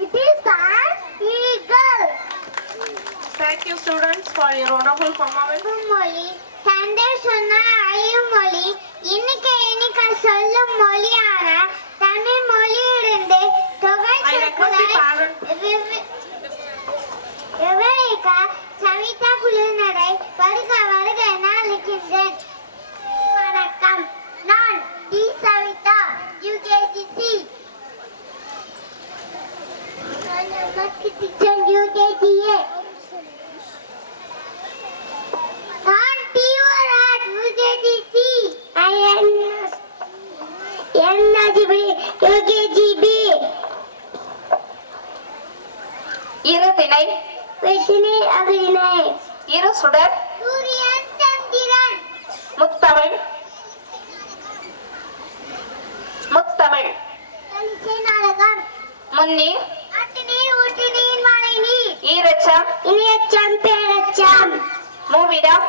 It is an eagle. Thank you students for your wonderful performance. மொழி தந்தை சொன்ன அழியும் மொழி இன்னைக்கு சொல்லும் மொழியான தமிழ் மொழியிலிருந்து தொகை I request the parent. விவரிக்க சவிதா குழுவினரை வருக வருக என அழைக்கின்றேன். வணக்கம், நான் டி சவிதா, யூகேஜிசி. யூகேஜிஏ. நான் டியூராட் யூகேஜிசி. என்ஜிபி யூகேஜிபி. இரு திணை, வெற்றினை அகலினை. இரு சுடர், சூரியன் சந்திரன். முத்தமிழ், கலிசை நாடகம். முன்னீர், ஆட்டு நீர் ஊற்று நீர் மழை நீர். ஈரச்சம், இனியச்சம், பேரச்சம், மூவிடம்,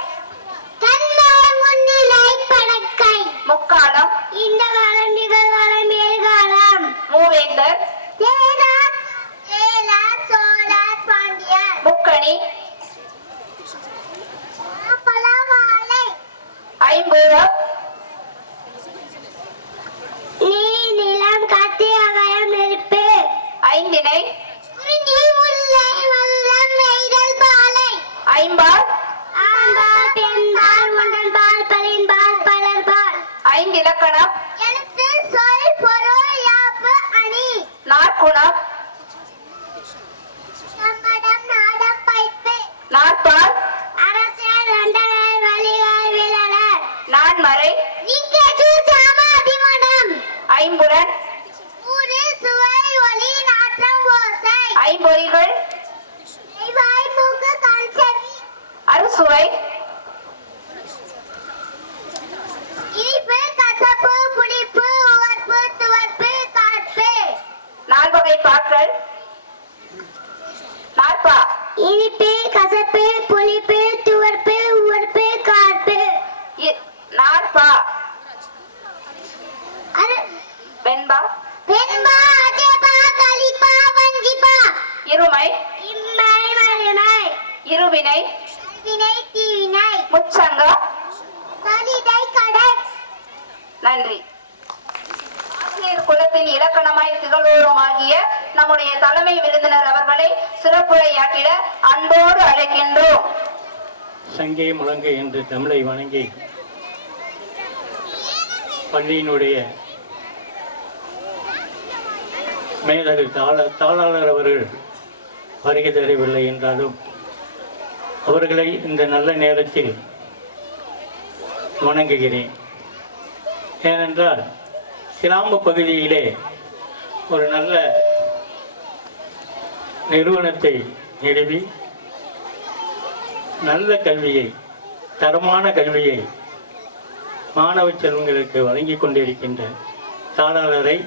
தன்மானம், முன்னிலை, படக்கை, முக்காலம், இந்த காலம், நிகழ்காலம், ஏழ்காலம், மூவேந்தர், சேரர், சேலர், சோழர், பாண்டியர், முக்கணி, பலவாழை, ஐம்பூதம், நீர், நிலம், காற்று, ஆகாயம், நெருப்பு, ஐந்திணை, குறிஞ்சி, முல்லை, மல்லம், நெய்தல், பாலை, ஐம்பால், ஆண்பால், பெண்பால், உடன்பால், பலின்பால், பலர்பால், ஐந்திலக்கணம், எழுத்து, சொல், பொருள், யாப்பு, அணி, நாற்குணம், சம்மடம், நாடம், பைப்பு, நாற்பால், அரசர், அண்டனர், வலிகார், வீரர், நான்மறை, நிக்கேது, சாமாதிமடம், ஐம்புலன், ஊறு, சுவை, ஒலி, நாற்றம், ஓசை, ஐம்பொறிகள், வாய், மூக்கு, கண், செவி, அறுசுவை, இனிப்பு, கசப்பு, புளிப்பு, உவர்ப்பு, துவர்ப்பு, காட்பு, நால்வகை பாக்கள், நாற்பா, இனிப்பு, கசப்பு, புளிப்பு, துவர்ப்பு, உவர்ப்பு, காட்பு, நாற்பா, அரு- வெண்பா, வெண்பா, அஜபா, கலிப்பா, வஞ்சிப்பா, இருமை, இம்மை, மறுமை, இருவினை, வினை, தீவினை, முச்சங்கா. கவிதை, கடை, நன்றி. ஆசிரியர் குலத்தின் இலக்கணமாய் திகழ்வோருமாகிய நம்முடைய தலைமை விருந்தினர் அவர்களை சிறப்புரையாற்றிட அன்போடு அழைக்கின்றோம். சங்கே முழங்கு என்று தமிழை வணங்கி பள்ளியினுடைய மேலது தாளாளர் அவர்கள் வருகை தரவில்லை என்றாலும் அவர்களை இந்த நல்ல நேரத்தில் வணங்குகிறேன். ஏனென்றால் கிராம பகுதியிலே ஒரு நல்ல நிறுவனத்தை நிறுவி நல்ல கல்வியை, தரமான கல்வியை மாணவ செல்வங்களுக்கு வழங்கி கொண்டிருக்கின்ற தாளாளரை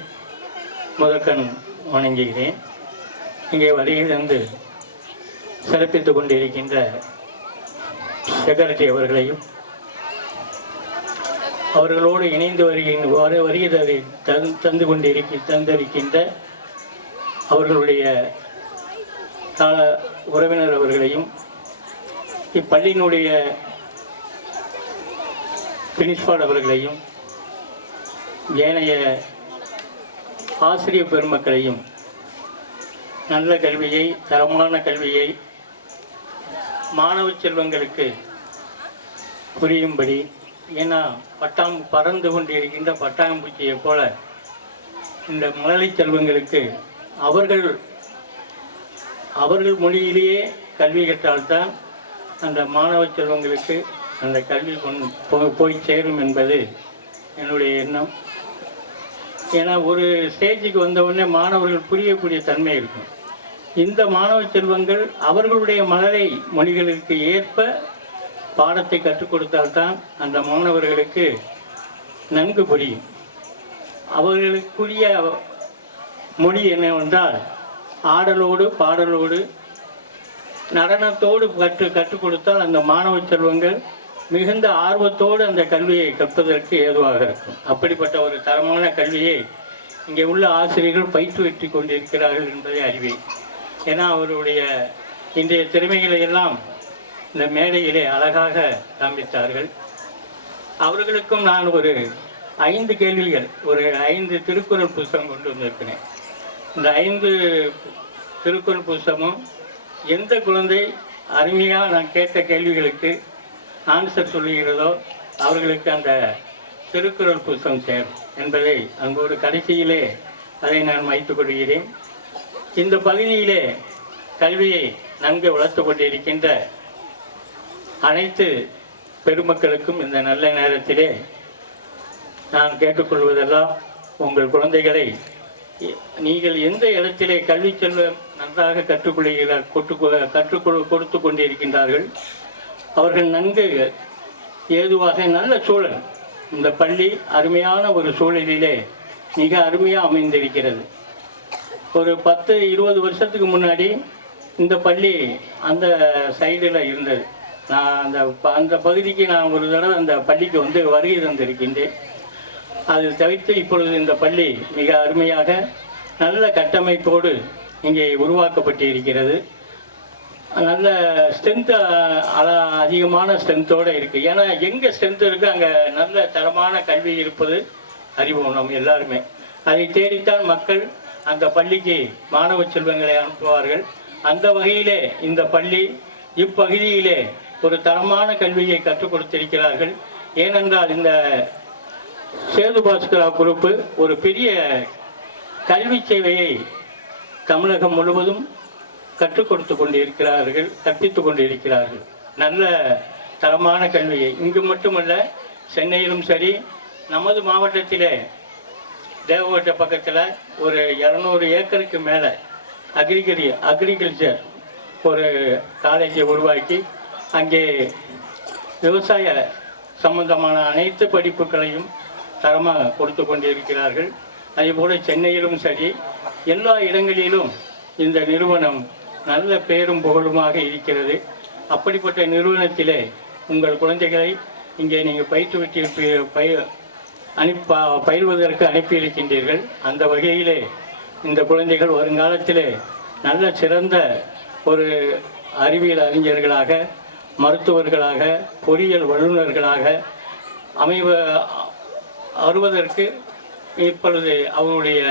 முதற்கண் வணங்குகிறேன். இங்கே வருகை தந்து சிறப்பித்துக் கொண்டிருக்கின்ற செக்ரட்டரி அவர்களையும் அவர்களோடு இணைந்து வருகை தந்திருக்கின்ற அவர்களுடைய உறவினர் அவர்களையும் இப்பள்ளியினுடைய பிரின்சிபால் அவர்களையும் ஏனைய ஆசிரியர் பெருமக்களையும் நல்ல கல்வியை, தரமான கல்வியை மாணவ செல்வங்களுக்கு புரியும்படி, ஏன்னா பறந்து கொண்டிருக்கின்ற பட்டாம்பூச்சியை போல இந்த மழலை செல்வங்களுக்கு அவர்கள் மொழியிலேயே கல்வி கற்றால்தான் அந்த மாணவ செல்வங்களுக்கு அந்த கல்வி போய் சேரும் என்பது என்னுடைய எண்ணம். ஏன்னா ஒரு ஸ்டேஜுக்கு வந்தவுடனே மாணவர்கள் புரியக்கூடிய தன்மை இருக்கும். இந்த மாணவ செல்வங்கள் அவர்களுடைய மழலை மொழிகளுக்கு ஏற்ப பாடத்தை கற்றுக் கொடுத்தால்தான் அந்த மாணவர்களுக்கு நன்கு புரியும். அவர்களுக்குரிய மொழி என்னவென்றால் ஆடலோடு பாடலோடு நடனத்தோடு கற்றுக் கொடுத்தால் அந்த மாணவ செல்வங்கள் மிகுந்த ஆர்வத்தோடு அந்த கல்வியை கற்பதற்கு ஏதுவாக இருக்கும். அப்படிப்பட்ட ஒரு தரமான கல்வியை இங்கே உள்ள ஆசிரியர்கள் பயிற்றுவித்து கொண்டிருக்கிறார்கள் என்பதை அறிவேன். ஏன்னா அவருடைய இன்றைய திறமைகளை எல்லாம் இந்த மேடையிலே அழகாக காண்பித்தார்கள். அவர்களுக்கும் நான் ஒரு 5 கேள்விகள், ஒரு 5 திருக்குறள் புத்தகம் கொண்டு வந்திருக்கிறேன். இந்த 5 திருக்குறள் புத்தகமும் எந்த குழந்தை அருமையாக நான் கேட்ட கேள்விகளுக்கு ஆன்சர் சொல்லுகிறதோ அவர்களுக்கு அந்த திருக்குறள் புத்தகம் சேரும் என்பதை அங்கோடு கடைசியிலே அதை நான் வைத்துக் கொள்கிறேன். இந்த பகுதியிலே கல்வியை நன்கு வளர்த்து கொண்டிருக்கின்ற அனைத்து பெருமக்களுக்கும் இந்த நல்ல நேரத்திலே நான் கேட்டுக்கொள்வதெல்லாம், உங்கள் குழந்தைகளை நீங்கள் எந்த இடத்திலே கல்வி செல்வம் நன்றாக கற்றுக் கொடுத்து கொண்டிருக்கின்றார்கள், அவர்கள் நன்கு ஏதுவாக நல்ல சூழல், இந்த பள்ளி அருமையான ஒரு சூழலிலே மிக அருமையாக அமைந்திருக்கிறது. ஒரு 10-20 வருஷத்துக்கு முன்னாடி இந்த பள்ளி அந்த சைடில் இருந்தது. நான் அந்த பகுதிக்கு நான் ஒரு தடவை அந்த பள்ளிக்கு வந்து வருகை தந்திருக்கின்றேன். அது தவிர்த்து இப்பொழுது இந்த பள்ளி மிக அருமையாக நல்ல கட்டமைப்போடு இங்கே உருவாக்கப்பட்டு இருக்கிறது. நல்ல ஸ்ட்ரென்த்து அதிகமான ஸ்ட்ரென்த்தோடு இருக்குது. ஏன்னா எங்கே ஸ்ட்ரென்த்து இருக்குது அங்கே நல்ல தரமான கல்வி இருப்பது அறிவோம் நம்ம எல்லாருமே. அதை தேடித்தான் மக்கள் அந்த பள்ளிக்கு மாணவ செல்வங்களை அனுப்புவார்கள். அந்த வகையிலே இந்த பள்ளி இப்பகுதியிலே ஒரு தரமான கல்வியை கற்றுக் கொடுத்திருக்கிறார்கள். ஏனென்றால் இந்த சேது பாஸ்கரா குரூப்பு ஒரு பெரிய கல்வி சேவையை தமிழகம் முழுவதும் கற்றுக் கொடுத்து கொண்டிருக்கிறார்கள், கற்பித்து கொண்டிருக்கிறார்கள். நல்ல தரமான கல்வியை இங்கு மட்டுமல்ல, சென்னையிலும் சரி, நமது மாவட்டத்திலே தேவகோட்டை பக்கத்தில் ஒரு 200 ஏக்கருக்கு மேலே அக்ரிகல்ச்சர் ஒரு காலேஜை உருவாக்கி அங்கே விவசாய சம்பந்தமான அனைத்து படிப்புகளையும் தரமாக கொடுத்து கொண்டிருக்கிறார்கள். அதேபோல் சென்னையிலும் சரி, எல்லா இடங்களிலும் இந்த நிறுவனம் நல்ல பேரும் புகழுமாக இருக்கிறது. அப்படிப்பட்ட நிறுவனத்திலே உங்கள் குழந்தைகளை இங்கே நீங்கள் பயில்வதற்கு அனுப்பியிருக்கின்றீர்கள். அந்த வகையிலே இந்த குழந்தைகள் வருங்காலத்திலே நல்ல சிறந்த ஒரு அறிவியல் அறிஞர்களாக, மருத்துவர்களாக, பொறியியல் வல்லுநர்களாக வருவதற்கு இப்பொழுது அவருடைய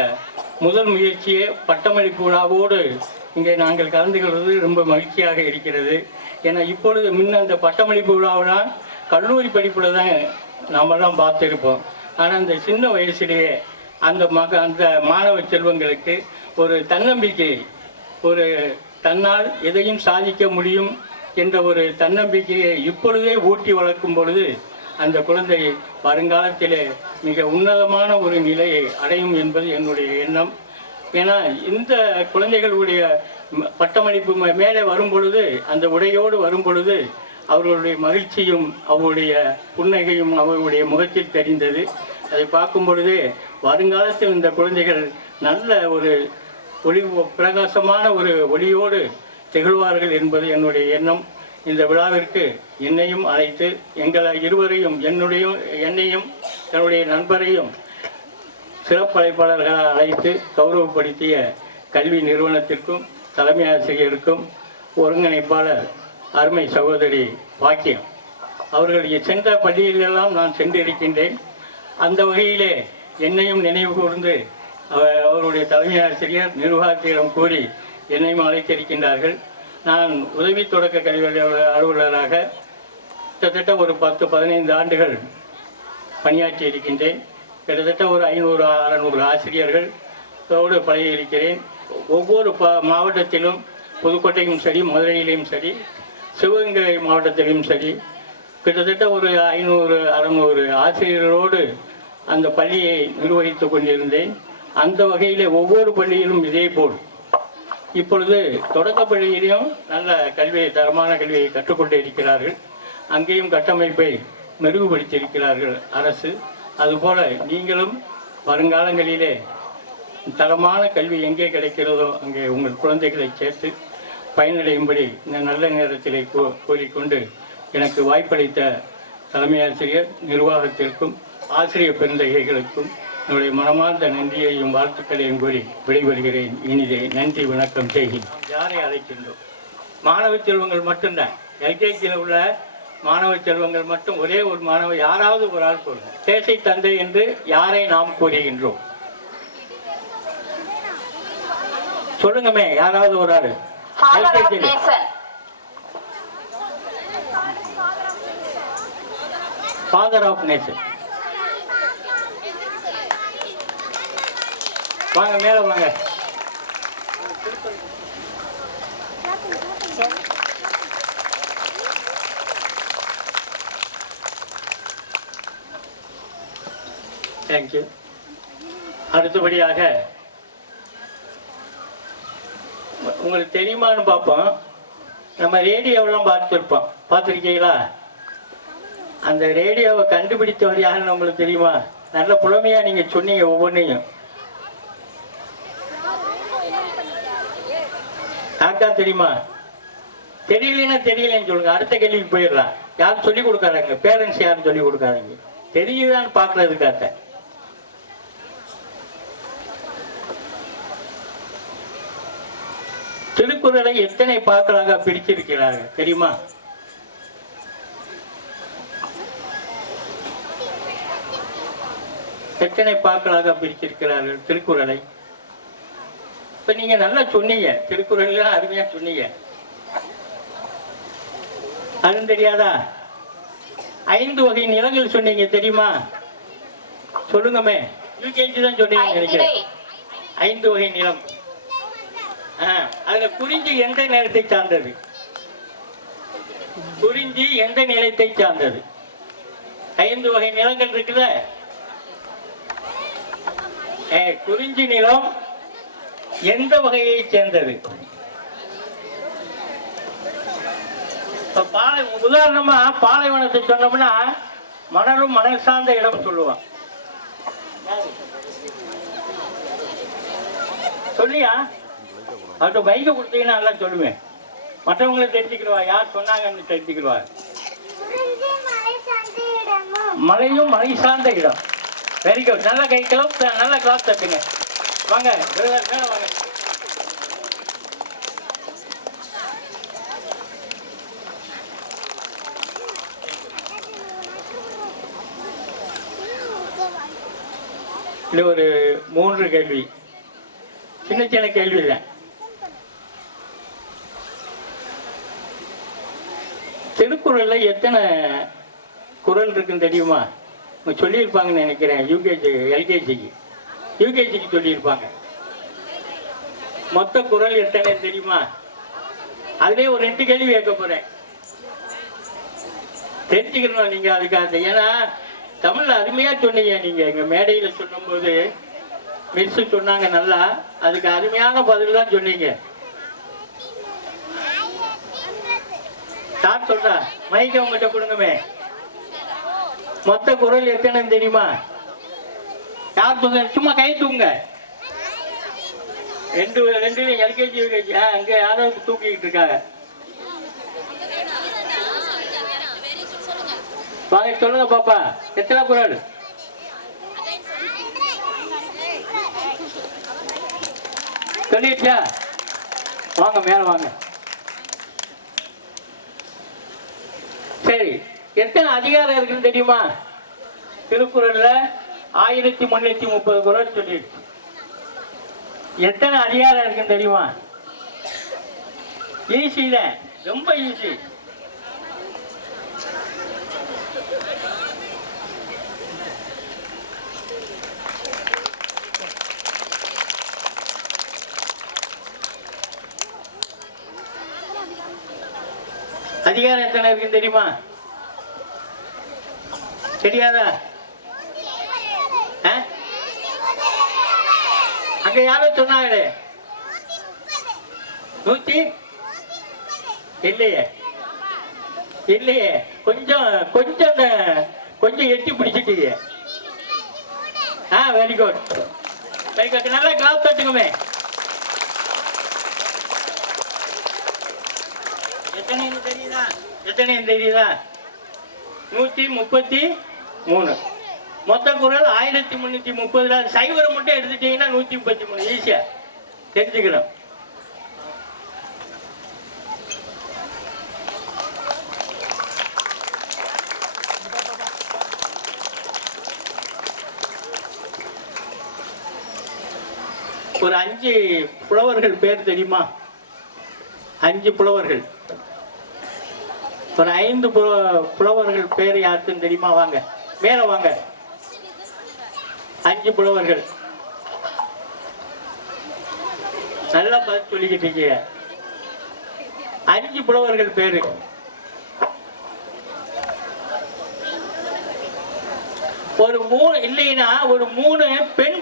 முதல் முயற்சியே பட்டமளிப்பு விழாவோடு இங்கே நாங்கள் கலந்து கொள்வது ரொம்ப மகிழ்ச்சியாக இருக்கிறது. ஏன்னா இப்பொழுது முன்ன அந்த பட்டமளிப்பு விழாவெல்லாம் கல்லூரி படிப்பில் தான் நாமெல்லாம் பார்த்துருப்போம். ஆனால் அந்த சின்ன வயசுலேயே அந்த மாணவ செல்வங்களுக்கு ஒரு தன்னம்பிக்கை, ஒரு தன்னால் எதையும் சாதிக்க முடியும் என்ற ஒரு தன்னம்பிக்கையை இப்பொழுதே ஊட்டி வளர்க்கும் பொழுது அந்த குழந்தை வருங்காலத்திலே மிக உன்னதமான ஒரு நிலையை அடையும் என்பது என்னுடைய எண்ணம். ஏன்னா இந்த குழந்தைகளுடைய பட்டமளிப்பு மேலே வரும் பொழுது, அந்த உடையோடு வரும் பொழுது அவர்களுடைய மகிழ்ச்சியும் அவருடைய புன்னகையும் அவர்களுடைய முகத்தில் தெரிந்தது. அதை பார்க்கும் பொழுது வருங்காலத்தில் இந்த குழந்தைகள் நல்ல ஒரு பிரகாசமான ஒரு ஒளியோடு திகழ்வார்கள் என்பது என்னுடைய எண்ணம். இந்த விழாவிற்கு என்னையும் அழைத்து எங்களை இருவரையும் என்னையும் என்னுடைய நண்பரையும் சிறப்பழைப்பாளர்களாக அழைத்து கௌரவப்படுத்திய கல்வி நிறுவனத்திற்கும் தலைமை ஆசிரியருக்கும் ஒருங்கிணைப்பாளர் அருமை சகோதரி பாக்கியம் அவர்கள் சென்ற பள்ளியிலெல்லாம் நான் சென்றிருக்கின்றேன். அந்த வகையிலே என்னையும் நினைவு கூர்ந்து அவருடைய தலைமை ஆசிரியர் நிர்வாகத்திடம் கூறி என்னையும் அழைத்திருக்கின்றார்கள். நான் உதவி தொடக்க கல்வி அலுவலராக கிட்டத்தட்ட ஒரு 10-15 ஆண்டுகள் பணியாற்றி இருக்கின்றேன். கிட்டத்தட்ட ஒரு 500-600 ஆசிரியர்களோடு பழகியிருக்கிறேன். ஒவ்வொரு மாவட்டத்திலும், புதுக்கோட்டையும் சரி, மதுரையிலையும் சரி, சிவகங்கை மாவட்டத்திலும் சரி, கிட்டத்தட்ட ஒரு 500-600 ஆசிரியர்களோடு அந்த பள்ளியை நிர்வகித்து கொண்டிருந்தேன். அந்த வகையில் ஒவ்வொரு பள்ளியிலும் இதேபோல் இப்பொழுது தொடக்க பள்ளியிலையும் நல்ல கல்வியை, தரமான கல்வியை கற்றுக்கொண்டு இருக்கிறார்கள். அங்கேயும் கட்டமைப்பை மெருகுபடுத்தியிருக்கிறார்கள் அரசு. அதுபோல நீங்களும் வருங்காலங்களிலே தரமான கல்வி எங்கே கிடைக்கிறதோ அங்கே உங்கள் குழந்தைகளை சேர்த்து பயனடையும்படி இந்த நல்ல நேரத்திலே கூறிக்கொண்டு எனக்கு வாய்ப்பளித்த தலைமை ஆசிரியர் நிர்வாகத்திற்கும் ஆசிரியர் பெருந்தகைகளுக்கும் என்னுடைய மனமார்ந்த நன்றியையும் வாழ்த்துக்களையும் கூறி விடைபெறுகிறேன். இனிதே நன்றி, வணக்கம், செய்கிறேன். யாரை அழைக்கின்றோம்? மாணவ செல்வங்கள் மட்டும்தான். எல்கேஜியில் உள்ள மாணவ செல்வங்கள் மட்டும் ஒரே ஒரு மாணவர், யாராவது ஒரு ஆள் கூறுங்க. தேசை தந்தை என்று யாரை நாம் கூறுகின்றோம்? சொல்லுங்கமே, யாராவது ஒரு ஆள். Father of nation. வாங்க, மேல வாங்க. தேங்க்யூ. அடுத்தபடியாக உங்களுக்கு தெரியுமான்னு பார்ப்போம். நம்ம ரேடியோவெல்லாம் பார்த்துருக்கீங்களா? அந்த ரேடியோவை கண்டுபிடித்தவர் யாருன்னு உங்களுக்கு தெரியுமா? நல்ல புலமையா நீங்க சொன்னீங்க ஒவ்வொன்றையும். காக்கா தெரியுமா? தெரியலன்னா தெரியலன்னு சொல்லுங்க. அடுத்த கேள்விக்கு போயிடலாம். யாரும் சொல்லி கொடுக்காதீங்க, பேரண்ட்ஸ் யாரும் சொல்லி கொடுக்காதீங்க. தெரியுதான்னு பார்க்கறதுக்காக. திருக்குறளை எத்தனை பாக்களாக பிரிச்சிருக்கிறார்கள் தெரியுமா? எத்தனை பாக்களாக பிரிச்சிருக்கிறார்கள் திருக்குறளை? இப்ப நீங்க நல்லா சொன்னீங்க, திருக்குறள் அருமையா சொன்னீங்க. அது தெரியாதா? 5 வகை நிலங்கள் சொன்னீங்க தெரியுமா? சொல்லுங்கமே. யூகேஜி தான் சொன்னீங்க நினைக்கிறேன். 5 வகை நிலம். அதுல குறிஞ்சி எந்த நிலத்தை சார்ந்தது? குறிஞ்சி எந்த நிலத்தை சார்ந்தது? 5 வகை நிலங்கள் இருக்குல்ல, குறிஞ்சி நிலம் எந்த வகையை சேர்ந்தது? உதாரணமா பாலைவனத்தை சொன்னோம்னா மணலும் மணல் சார்ந்த இடம் சொல்லுவான். சொல்லியா? அவர்கிட்ட பைக்கை கொடுத்தீங்கன்னா நல்லா சொல்லுவேன். மற்றவங்களை தெரிஞ்சுக்கிடுவா, யார் சொன்னாங்கன்னு தெரிஞ்சுக்கிடுவா. மலையும் மலை சார்ந்த இடம். Very good. நல்ல கை கிளப், நல்ல கிளாஸ் தட்டுங்க. வாங்க மேல வாங்க. இது ஒரு 3 கேள்வி, சின்ன சின்ன கேள்விதான். திருக்குறள்ல எத்தனை குறள் இருக்குன்னு தெரியுமா? சொல்லியிருப்பாங்கன்னு நினைக்கிறேன். யூகேஜிக்கு சொல்லியிருப்பாங்க. மொத்த குறள் எத்தனை தெரியுமா? அதுலேயே ஒரு 2 கேள்வி கேட்க போறேன், தெரிஞ்சுக்கணும் நீங்க அதுக்காக. ஏன்னா தமிழ்ல அருமையா சொன்னீங்க. நீங்க எங்க மேடையில சொல்லும் போது மிஸ் சொன்னாங்க நல்லா, அதுக்கு அருமையான பதில் தான் சொன்னீங்க. சார் சொல்றா, மைக்க உங்ககிட்ட கொடுங்கமே. மொத்த குறள் எத்தனை தெரியுமா? யார் தூங்க? சும்மா கை தூங்க. 2 எல்கேஜி யூகேஜி. அங்க யாரோ தூக்கிட்டு இருக்காங்க. வாங்க சொல்லுங்க பாப்பா, எத்தனை குறள்? சொல்லிடுச்சா? வாங்க மேல வாங்க. சரி, எத்தனை அதிகாரம் இருக்குன்னு தெரியுமா? திருக்குறள்ல 1330 குறள் சொல்லிடுச்சு. எத்தனை அதிகாரம் இருக்குன்னு தெரியுமா? ஈஸி தான், ரொம்ப ஈஸி. அதிகாரம் எத்தனை இருக்குன்னு தெரியுமா? தெரியாதா? அங்க யாரோ சொன்னாங்களே 100 இல்லையே, இல்லையே. கொஞ்சம் கொஞ்சம் கொஞ்சம் எட்டி பிடிச்சிட்டீங்க. Very good, very good. நல்லா கிளாப் தட்டுங்கமே. எத்தனை தெரியுதா? 133. மொத்த குறள் 1330. சைவரை மட்டும் எடுத்துட்டீங்கன்னா 133. ஈஸியா தெரிஞ்சுக்கணும். ஒரு 5 புலவர்கள் பேர் தெரியுமா? 5 புலவர்கள். ஒரு 5 புலவர்கள் பேர் யாருக்குன்னு தெரியுமா? வாங்க மேல வாங்க. 5 புலவர்கள். நல்லா பதில் சொல்லிக்கிட்டீங்க. 5 புலவர்கள் பேரு. ஒரு 3 இல்லைன்னா ஒரு 3 பெண்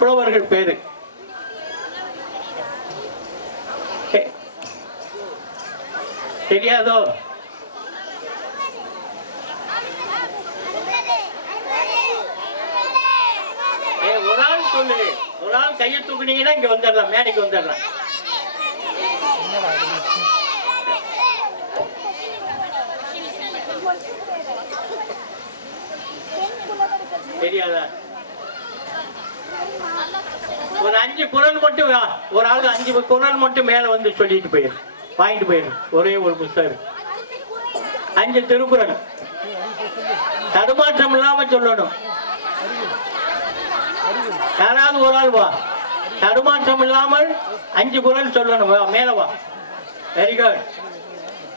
புலவர்கள் பேரு. தெரியாதோ? ஒரு ஆள் சொல்லு. ஒரு ஆள் கையை தூக்குனீங்கன்னா இங்க வந்துடலாம், மேடைக்கு வந்துடலாம். தெரியாதா? ஒரு 5 குரல் மட்டும் ஒரு ஆளுக்கு 5 குரல் மட்டும் மேல வந்து சொல்லிட்டு போயிரு, வாங்கிட்டு போயிரு. ஒரே ஒரு புத்தகம் 5 திருக்குறள் தடுமாற்றம் இல்லாம சொல்லணும். யாராவது ஒரு ஆள் வா, தடுமாற்றம் இல்லாமல் 5 குரல் சொல்லணும். வா, மேல வா. Very good.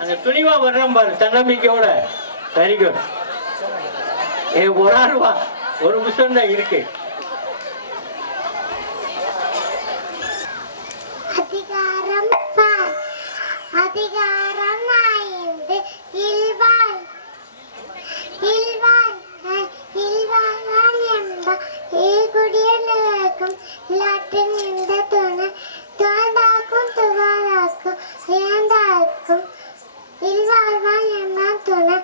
அந்த துணிவா வர்றோம் பாரு, தன்னம்பிக்கையோட. Very good. ஒரு ஆள் வா, ஒரு புத்தகம் தான் இருக்கு. அதிகாரம் பார். அதிகாரம் 5 இல்வாய். இல்வாய் இல்வாய் என்ப ஈகுடிய நிலக்கும் இல்லாட்டின் இந்த துணை துவந்தாக்கும் துவாதாக்கும் வேந்தாக்கும் இல்வாழ்வான் என்ன துணை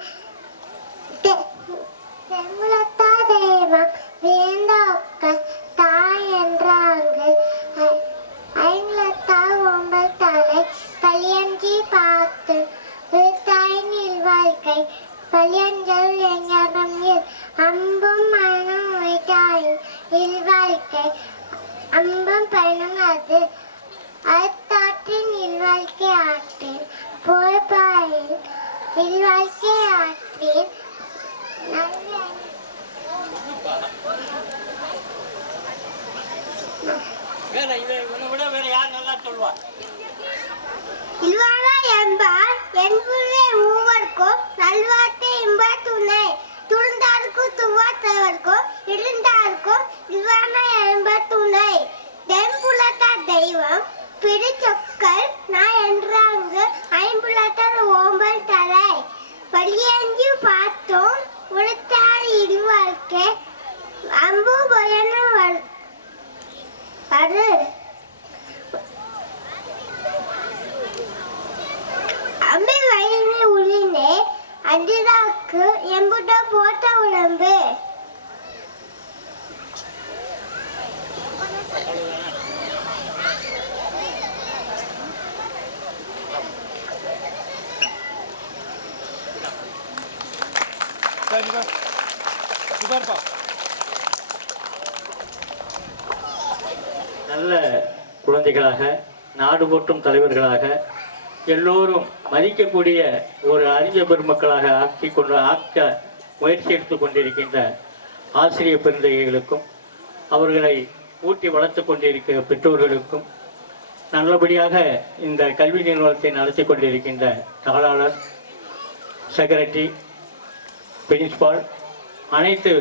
செம்புலத்தா தெய்வம் வேந்தோக்கள் தாய் என்றாங்கள் ஐங்குலத்தா ஒம்பல் தலை கலியஞ்சி பார்த்து தாயின் வாழ்க்கை கலியஞ்சல் எஞரம் அம்பும் மனம் வைத்தாயின் இல்வாழ்க்கை அம்பும் பயனும் அது அத்தாற்றின் இல்வாழ்க்கை ஆற்றின் போய்பாயின் இல்வாழ்க்கை ஆற்றின் இல்வாழ்வா என்பார் என்புள்ளே மூவர்க்கும் நல்வார்த்தை இன்ப துணை துணிந்தாருக்கும் துவாத்தவர்க்கும் இருந்தாருக்கும் இல்வாழ்வா என்ப துணை தென்புலத்தார் தெய்வம் பிடிச்சொற்கள் நான் என்றாங்க ஐம்புலத்தார் ஓம்பல் தலை வலியஞ்சு பார்த்தோம் உடுத்தார் இல்வாழ்க்கை அம்பு பயணம் அது அம்பை வயது உளினே அஞ்சுதாக்கு எம்புட்ட போட்ட உடம்பு. நல்ல குழந்தைகளாக, நாடு போற்றும் தலைவர்களாக, எல்லோரும் மதிக்கக்கூடிய ஒரு அறிஞ பெருமக்களாக ஆக்க முயற்சி எடுத்துக் கொண்டிருக்கின்ற ஆசிரியர் பெருந்தகைகளுக்கும், அவர்களை ஊட்டி வளர்த்து கொண்டிருக்கிற பெற்றோர்களுக்கும், நல்லபடியாக இந்த கல்வி நிறுவனத்தை நடத்தி கொண்டிருக்கின்ற தாளாளர், செக்ரட்டரி, பிரின்சிபால், அனைத்து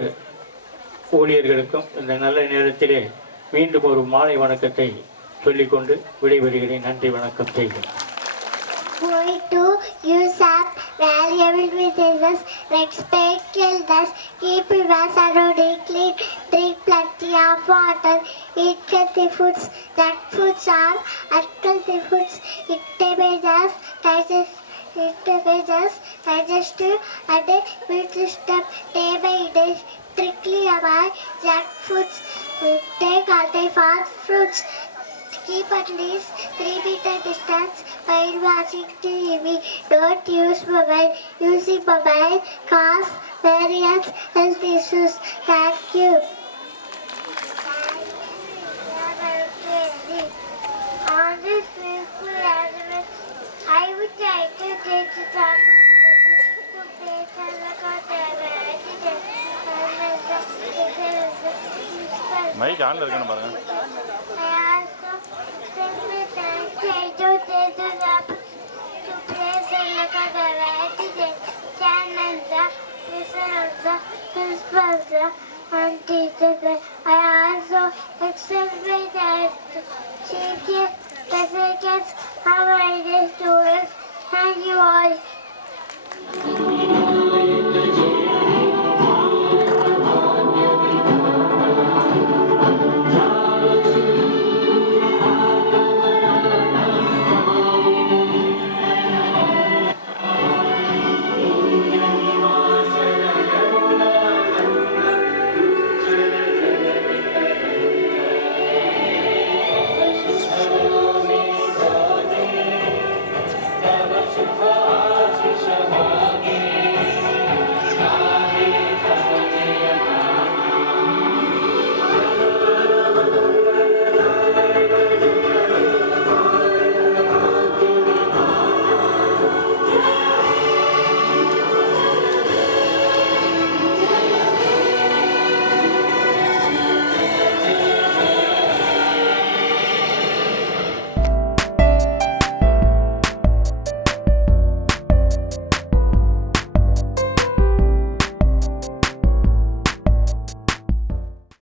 ஊழியர்களுக்கும் இந்த நல்ல நேரத்திலே மீண்டும் ஒரு மாலை வணக்கத்தை சொல்லிக்கொண்டு விடைபெறுகிறேன். நன்றி, வணக்கம் செய்கிறேன். Going to use up valuable resources, respect elders, keep rivers around clean, drink plenty of water, eat healthy foods. That foods are unhealthy foods. It damages digestive and immune system. Day by day, strictly avoid junk foods. Take anti-fast fruits. Keep at least 3 meter distance while watching TV. Don't use mobile. Using mobile cause various health issues. Thank you. On this beautiful animal, I would like to take the time to place and look at the variety. Mic ஆன்ல இருக்கணும் பாருங்க. And teachers, I also accept my chief guest, messages, our students, and you all.